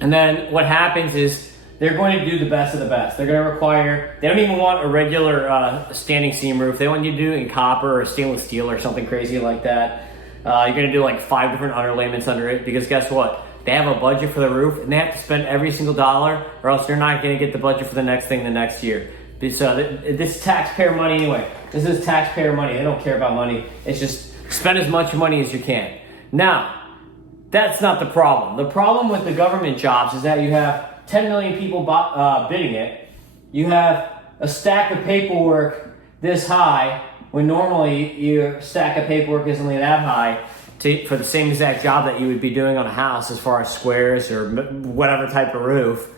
And then what happens is they're going to do the best of the best. They're going to require, they don't even want a regular standing seam roof. They want you to do it in copper or stainless steel or something crazy like that. You're going to do like 5 different underlayments under it because guess what? They have a budget for the roof and they have to spend every single dollar or else they're not going to get the budget for the next thing the next year. So this is taxpayer money anyway. This is taxpayer money. They don't care about money. It's just spend as much money as you can. Now, that's not the problem. The problem with the government jobs is that you have 10 million people bidding it. You have a stack of paperwork this high when normally your stack of paperwork isn't really that high for the same exact job that you would be doing on a house as far as squares or whatever type of roof.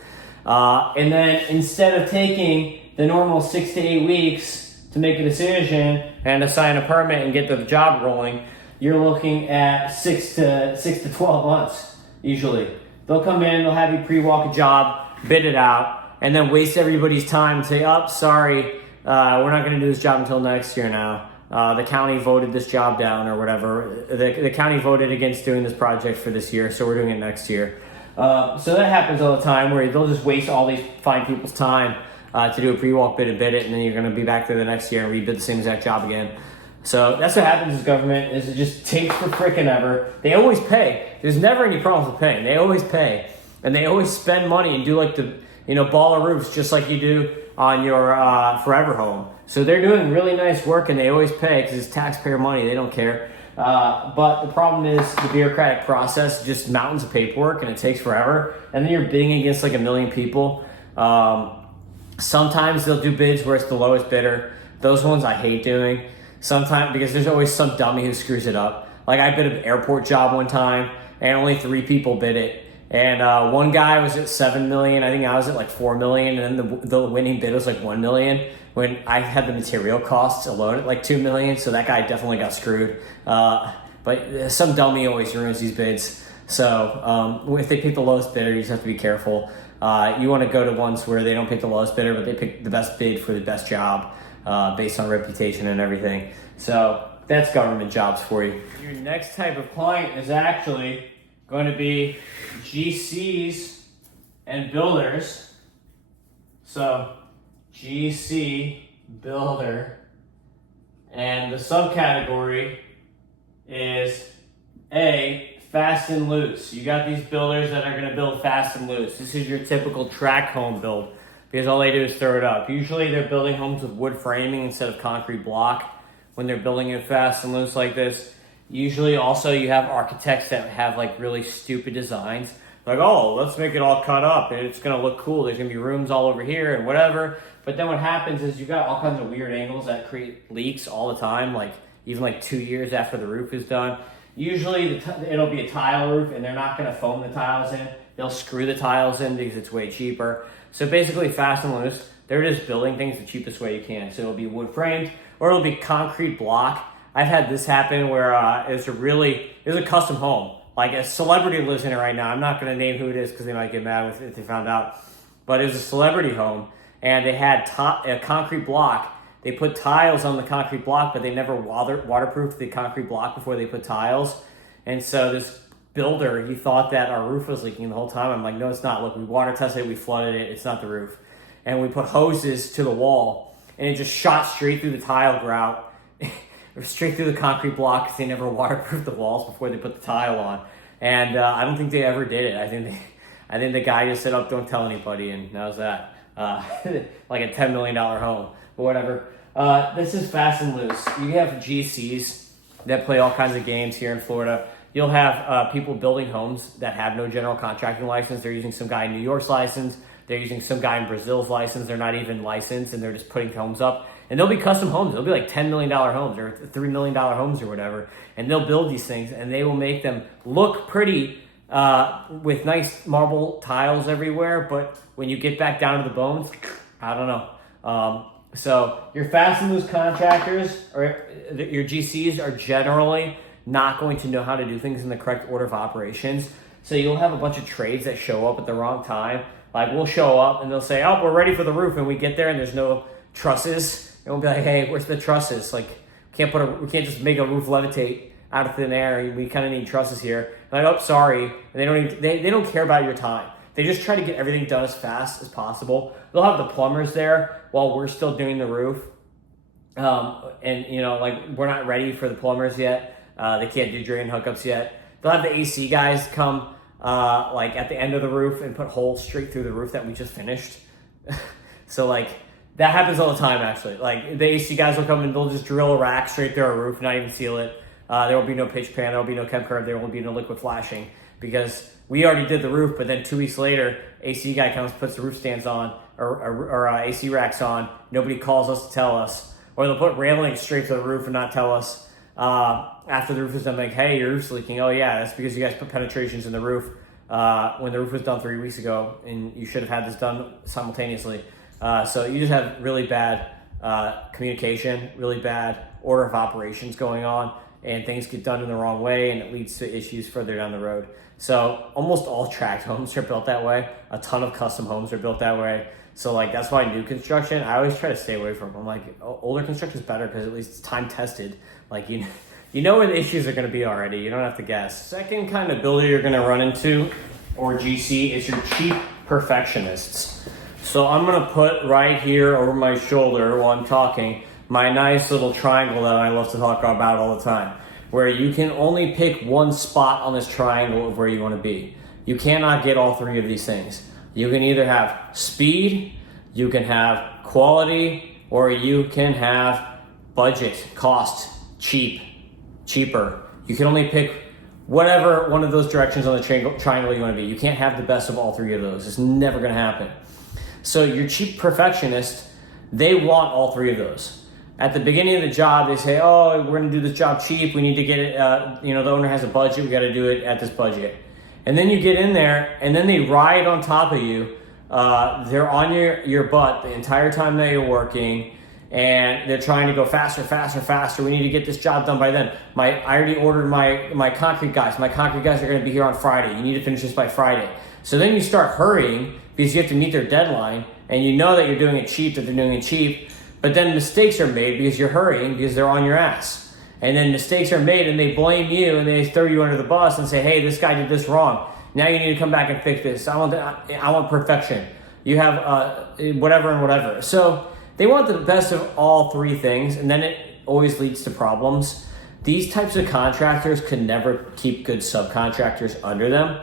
And then instead of taking the normal 6 to 8 weeks to make a decision and assign a permit and get the job rolling, you're looking at 6 to 12 months usually. They'll come in, they'll have you pre-walk a job, bid it out, and then waste everybody's time and say, oh, sorry, we're not going to do this job until next year now. The county voted this job down or whatever. The county voted against doing this project for this year, so we're doing it next year. So that happens all the time where they'll just waste all these fine people's time to do a pre-walk bid and bid it, and then you're going to be back there the next year and rebid the same exact job again. So that's what happens with government, is it just takes for frickin' ever. They always pay. There's never any problems with paying. They always pay. And they always spend money and do like the, baller roofs just like you do on your forever home. So they're doing really nice work and they always pay because it's taxpayer money. They don't care. But the problem is the bureaucratic process, just mountains of paperwork, and it takes forever. And then you're bidding against like a million people. Sometimes they'll do bids where it's the lowest bidder. Those ones I hate doing. Sometimes, because there's always some dummy who screws it up. Like I bid an airport job one time and only 3 people bid it. And one guy was at 7 million. I think I was at like 4 million. And then the winning bid was like 1 million when I had the material costs alone at like 2 million. So that guy definitely got screwed. But some dummy always ruins these bids. So if they pick the lowest bidder, you just have to be careful. You want to go to ones where they don't pick the lowest bidder, but they pick the best bid for the best job based on reputation and everything. So that's government jobs for you. Your next type of client is actually going to be GCs and builders. So GC, builder, and the subcategory is A, fast and loose. You got these builders that are going to build fast and loose. This is your typical tract home build because all they do is throw it up. Usually they're building homes with wood framing instead of concrete block when they're building it fast and loose like this. Usually also you have architects that have like really stupid designs. Like, oh, let's make it all cut up and it's going to look cool. There's going to be rooms all over here and whatever. But then what happens is you got all kinds of weird angles that create leaks all the time, like even like 2 years after the roof is done. Usually it'll be a tile roof and they're not going to foam the tiles in. They'll screw the tiles in because it's way cheaper. So basically fast and loose, they're just building things the cheapest way you can. So it'll be wood framed or it'll be concrete block. I've had this happen where it was a custom home. Like a celebrity lives in it right now. I'm not going to name who it is because they might get mad if they found out. But it was a celebrity home and they had a concrete block. They put tiles on the concrete block, but they never waterproofed the concrete block before they put tiles. And so this builder, he thought that our roof was leaking the whole time. I'm like, no, it's not. Look, we water tested it, we flooded it. It's not the roof. And we put hoses to the wall, and it just shot straight through the tile grout, or straight through the concrete block because they never waterproofed the walls before they put the tile on. And I don't think they ever did it. I think the guy just said, "Oh, don't tell anybody," and that was that. Like a $10 million home, but whatever. This is fast and loose. You have GCs that play all kinds of games here in Florida. You'll have people building homes that have no general contracting license. They're using some guy in New York's license. They're using some guy in Brazil's license. They're not even licensed, and they're just putting homes up. And they'll be custom homes. They'll be like $10 million homes or $3 million homes or whatever. And they'll build these things, and they will make them look pretty with nice marble tiles everywhere. But when you get back down to the bones, I don't know. So your fast and loose contractors or your GCs are generally not going to know how to do things in the correct order of operations. So you'll have a bunch of trades that show up at the wrong time. Like we'll show up and they'll say, oh, we're ready for the roof. And we get there and there's no trusses. And we'll be like, hey, where's the trusses? Like we can't just make a roof levitate out of thin air. We kind of need trusses here. Like, oh, sorry. And they don't care about your time. They just try to get everything done as fast as possible. They'll have the plumbers there while we're still doing the roof. And we're not ready for the plumbers yet. They can't do drain hookups yet. They'll have the AC guys come at the end of the roof and put holes straight through the roof that we just finished. So that happens all the time actually. Like the AC guys will come and they'll just drill a rack straight through our roof, not even seal it. There will be no pitch pan, there will be no chem curve, there will be no liquid flashing because we already did the roof, but then 2 weeks later, AC guy comes, puts the roof stands on or AC racks on. Nobody calls us to tell us. Or they'll put railings straight to the roof and not tell us after the roof is done, like, hey, your roof's leaking. Oh yeah, that's because you guys put penetrations in the roof when the roof was done 3 weeks ago, and you should have had this done simultaneously. So you just have really bad communication, really bad order of operations going on, and things get done in the wrong way, and it leads to issues further down the road. So almost all tract homes are built that way. A ton of custom homes are built that way. So like that's why new construction, I always try to stay away from. I'm like, older construction is better because at least it's time tested. Like you know where the issues are going to be already. You don't have to guess. Second kind of builder you're going to run into, or GC, is your cheap perfectionists. So I'm going to put right here over my shoulder while I'm talking my nice little triangle that I love to talk about all the time, where you can only pick one spot on this triangle of where you want to be. You cannot get all three of these things. You can either have speed, you can have quality, or you can have budget, cost, cheaper. You can only pick whatever one of those directions on the triangle you want to be. You can't have the best of all three of those. It's never going to happen. So your cheap perfectionist, they want all three of those. At the beginning of the job, they say, oh, we're going to do this job cheap. We need to get it, the owner has a budget. We got to do it at this budget. And then you get in there, and then they ride on top of you. They're on your butt the entire time that you're working, and they're trying to go faster. We need to get this job done by then. I already ordered my concrete guys. My concrete guys are going to be here on Friday. You need to finish this by Friday. So then you start hurrying because you have to meet their deadline, and you know that you're doing it cheap, but then mistakes are made because you're hurrying because they're on your ass. And then mistakes are made and they blame you and they throw you under the bus and say, hey, this guy did this wrong. Now you need to come back and fix this. I want perfection. You have whatever. So they want the best of all three things, and then it always leads to problems. These types of contractors can never keep good subcontractors under them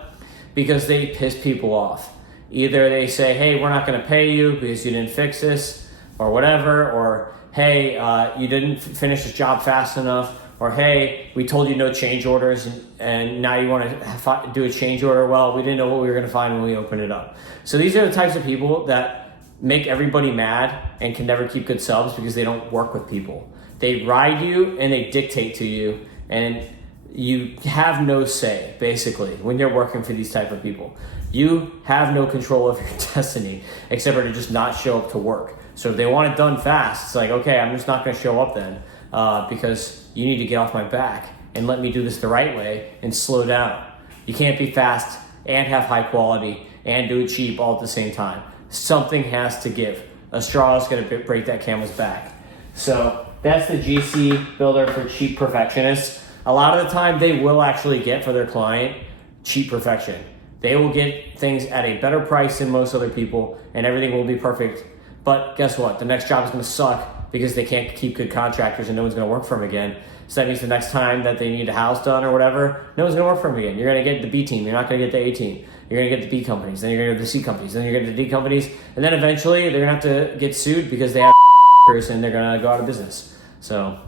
because they piss people off. Either they say, hey, we're not going to pay you because you didn't fix this or whatever, or hey, you didn't finish this job fast enough, or hey, we told you no change orders and now you want to do a change order. Well, we didn't know what we were going to find when we opened it up. So these are the types of people that make everybody mad and can never keep good subs because they don't work with people. They ride you and they dictate to you, and you have no say, basically, when you're working for these type of people. You have no control of your destiny except for to just not show up to work. So if they want it done fast, it's like, okay, I'm just not going to show up then because you need to get off my back and let me do this the right way and slow down. You can't be fast and have high quality and do it cheap all at the same time. Something has to give. A straw is going to break that camel's back. So that's the GC builder for cheap perfectionists. A lot of the time they will actually get for their client cheap perfection. They will get things at a better price than most other people and everything will be perfect. But guess what? The next job is going to suck because they can't keep good contractors and no one's going to work for them again. So that means the next time that they need a house done or whatever, no one's going to work for them again. You're going to get the B team. You're not going to get the A team. You're going to get the B companies. Then you're going to get the C companies. Then you're going to get the D companies. And then eventually they're going to have to get sued because they have and they're going to go out of business. So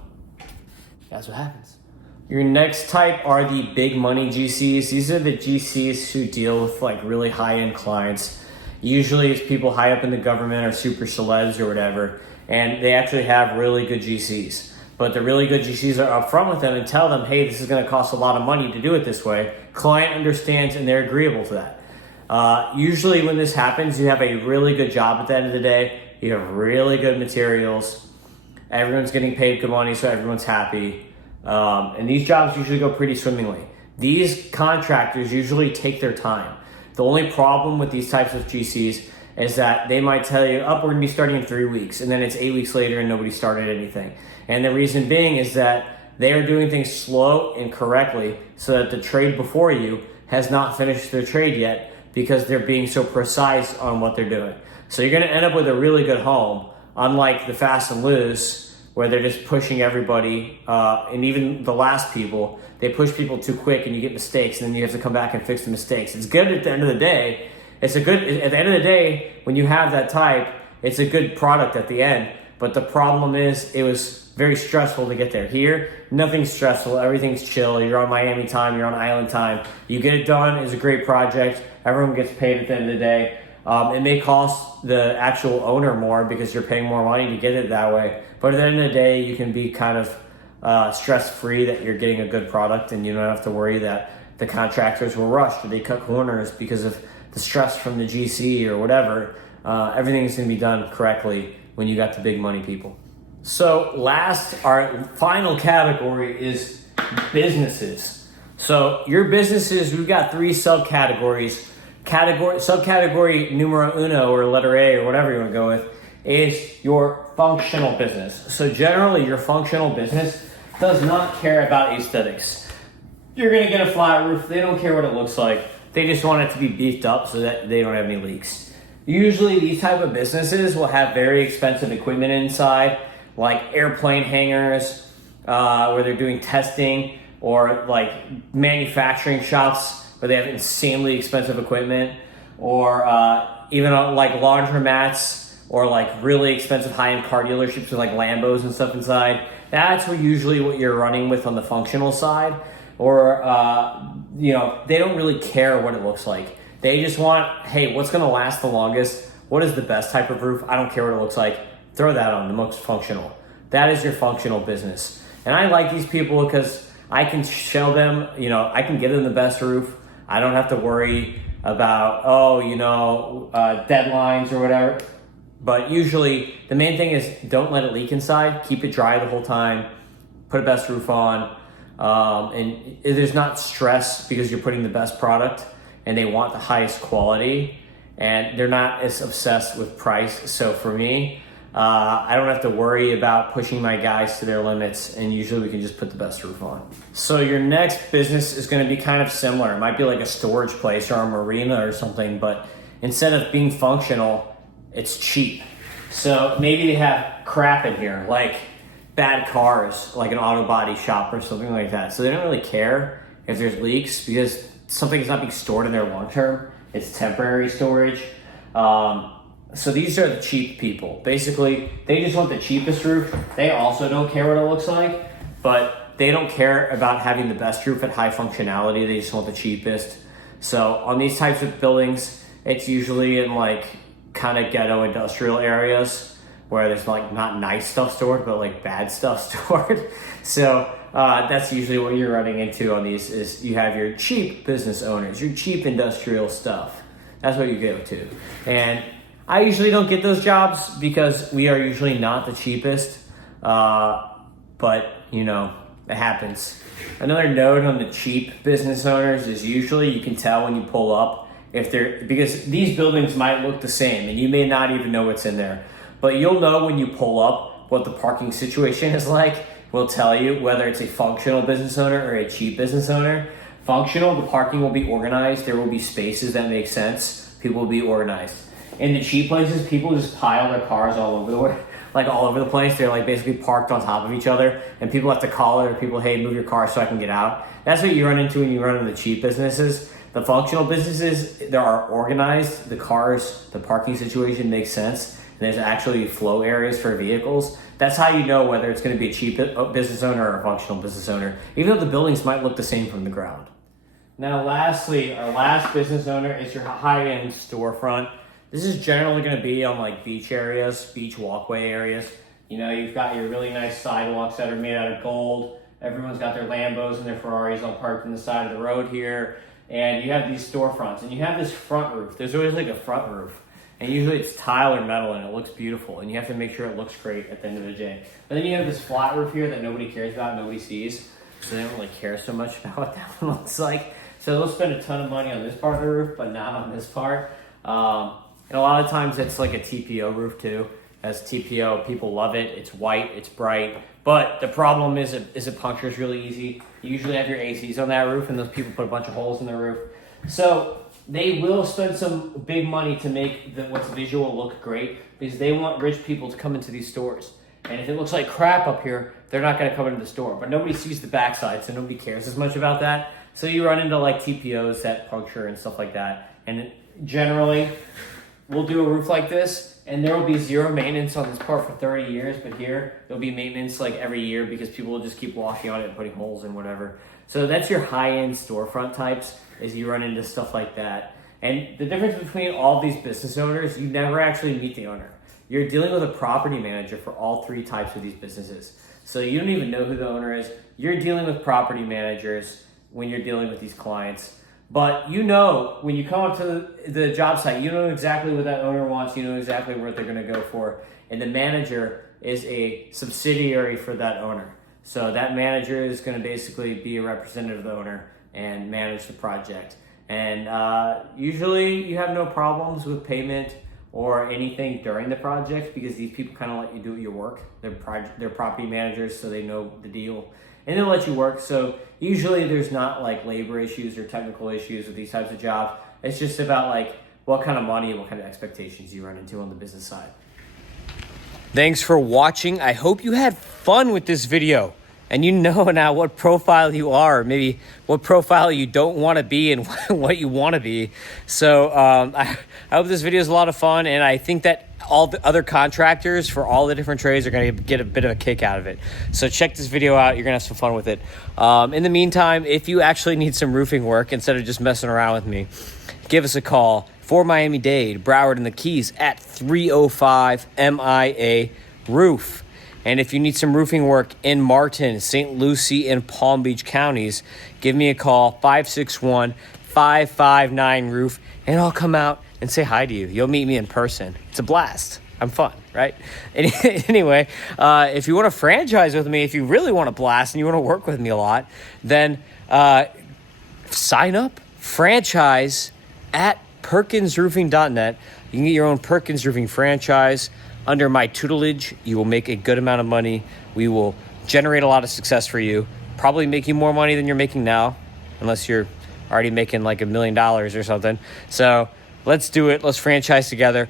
that's what happens. Your next type are the big money GCs. These are the GCs who deal with like really high-end clients. Usually it's people high up in the government or super celebs or whatever, and they actually have really good GCs. But the really good GCs are upfront with them and tell them, hey, this is going to cost a lot of money to do it this way. Client understands and they're agreeable to that. Usually when this happens, you have a really good job at the end of the day. You have really good materials. Everyone's getting paid good money, so everyone's happy. And these jobs usually go pretty swimmingly. These contractors usually take their time. The only problem with these types of GCs is that they might tell you, we're going to be starting in 3 weeks, and then it's 8 weeks later and nobody started anything. And the reason being is that they are doing things slow and correctly so that the trade before you has not finished their trade yet because they're being so precise on what they're doing. So you're going to end up with a really good home, unlike the fast and loose, where they're just pushing everybody, and even the last people, they push people too quick and you get mistakes and then you have to come back and fix the mistakes. It's good at the end of the day. At the end of the day, when you have that type, it's a good product at the end. But the problem is it was very stressful to get there. Here, nothing's stressful. Everything's chill. You're on Miami time. You're on island time. You get it done. It's a great project. Everyone gets paid at the end of the day. It may cost the actual owner more because you're paying more money to get it that way. But at the end of the day, you can be kind of stress-free that you're getting a good product, and you don't have to worry that the contractors were rushed or they cut corners because of the stress from the GC or whatever. Everything's going to be done correctly when you got the big money people. So our final category is businesses. So your businesses, we've got 3 subcategories. Subcategory numero uno, or letter A, or whatever you want to go with, is your functional business. So generally, your functional business does not care about aesthetics. You're going to get a flat roof. They don't care what it looks like. They just want it to be beefed up so that they don't have any leaks. Usually, these type of businesses will have very expensive equipment inside, like airplane hangars, where they're doing testing, or like manufacturing shops where they have insanely expensive equipment, or even like laundromats, or like really expensive high-end car dealerships with like Lambos and stuff inside. That's usually what you're running with on the functional side. Or they don't really care what it looks like. They just want, hey, what's going to last the longest? What is the best type of roof? I don't care what it looks like. Throw that on, the most functional. That is your functional business. And I like these people because I can show them, I can get them the best roof. I don't have to worry about, deadlines or whatever. But usually the main thing is don't let it leak inside. Keep it dry the whole time. Put a best roof on. And there's not stress because you're putting the best product and they want the highest quality, and they're not as obsessed with price. So for me, I don't have to worry about pushing my guys to their limits, and usually we can just put the best roof on. So your next business is going to be kind of similar. It might be like a storage place or a marina or something, but instead of being functional, it's cheap. So maybe they have crap in here, like bad cars, like an auto body shop or something like that. So they don't really care if there's leaks because something is not being stored in there long term. It's temporary storage. So these are the cheap people. Basically, they just want the cheapest roof. They also don't care what it looks like, but they don't care about having the best roof at high functionality. They just want the cheapest. So on these types of buildings, it's usually in like kind of ghetto industrial areas where there's like not nice stuff stored, but like bad stuff stored. So that's usually what you're running into on these is you have your cheap business owners, your cheap industrial stuff. That's what you go to. And I usually don't get those jobs because we are usually not the cheapest, but it happens. Another note on the cheap business owners is usually you can tell when you pull up because these buildings might look the same and you may not even know what's in there, but you'll know when you pull up what the parking situation is like. We'll tell you whether it's a functional business owner or a cheap business owner. Functional, the parking will be organized. There will be spaces that make sense. People will be organized. In the cheap places, people just pile their cars all over the place. They're like basically parked on top of each other, and people have to call other people, hey, move your car so I can get out. That's what you run into when you run into the cheap businesses. The functional businesses, they are organized. The cars, the parking situation makes sense. And there's actually flow areas for vehicles. That's how you know whether it's going to be a cheap business owner or a functional business owner, even though the buildings might look the same from the ground. Now, lastly, our last business owner is your high-end storefront. This is generally going to be on like beach areas, beach walkway areas. You've got your really nice sidewalks that are made out of gold. Everyone's got their Lambos and their Ferraris all parked on the side of the road here. And you have these storefronts, and you have this front roof. There's always like a front roof. And usually it's tile or metal, and it looks beautiful. And you have to make sure it looks great at the end of the day. But then you have this flat roof here that nobody cares about, nobody sees. So they don't really care so much about what that one looks like. So they'll spend a ton of money on this part of the roof, but not on this part. And a lot of times it's like a TPO roof too. As TPO, people love it. It's white, it's bright. But the problem is it punctures really easy. You usually have your ACs on that roof, and those people put a bunch of holes in the roof. So they will spend some big money to make what's visual look great because they want rich people to come into these stores. And if it looks like crap up here, they're not going to come into the store. But nobody sees the backside, so nobody cares as much about that. So you run into like TPOs that puncture and stuff like that. And generally, we'll do a roof like this, and there will be zero maintenance on this part for 30 years. But here, there'll be maintenance like every year because people will just keep walking on it and putting holes in whatever. So that's your high-end storefront types, is you run into stuff like that. And the difference between all these business owners, you never actually meet the owner. You're dealing with a property manager for all three types of these businesses. So you don't even know who the owner is. You're dealing with property managers when you're dealing with these clients. But you know, when you come up to the job site, you know exactly what that owner wants. You know exactly what they're going to go for. And the manager is a subsidiary for that owner. So that manager is going to basically be a representative of the owner and manage the project. And usually you have no problems with payment or anything during the project because these people kind of let you do your work. They're property managers, so they know the deal. And they'll let you work. So usually there's not like labor issues or technical issues with these types of jobs. It's just about like what kind of money and what kind of expectations you run into on the business side. Thanks for watching. I hope you had fun with this video and you know now what profile you are, maybe what profile you don't want to be and what you want to be. So I hope this video is a lot of fun, and I think that all the other contractors for all the different trades are going to get a bit of a kick out of it. So check this video out. You're going to have some fun with it. In the meantime, if you actually need some roofing work instead of just messing around with me, give us a call for Miami-Dade, Broward, and the Keys at 305 MIA Roof. And if you need some roofing work in Martin, St. Lucie, and Palm Beach counties, give me a call, 561-559-ROOF, and I'll come out and say hi to you. You'll meet me in person. It's a blast. I'm fun, right? Anyway, if you want to franchise with me, if you really want to blast and you want to work with me a lot, then sign up, franchise at PerkinsRoofing.net. You can get your own Perkins Roofing franchise. Under my tutelage, you will make a good amount of money. We will generate a lot of success for you. Probably make you more money than you're making now, unless you're already making like $1 million or something. So let's do it. Let's franchise together.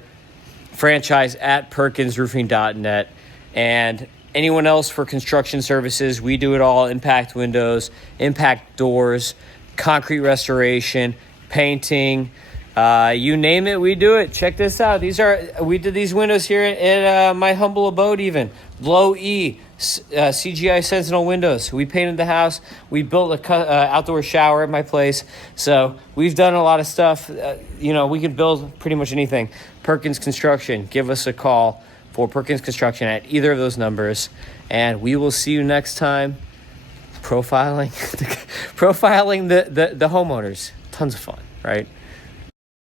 Franchise at PerkinsRoofing.net. And anyone else for construction services, we do it all. Impact windows, impact doors, concrete restoration, painting, you name it, we do it. Check this out. We did these windows here at my humble abode even. Low E, CGI Sentinel windows. We painted the house. We built a outdoor shower at my place. So we've done a lot of stuff. We can build pretty much anything. Perkins Construction, give us a call for Perkins Construction at either of those numbers. And we will see you next time profiling the homeowners. Tons of fun, right?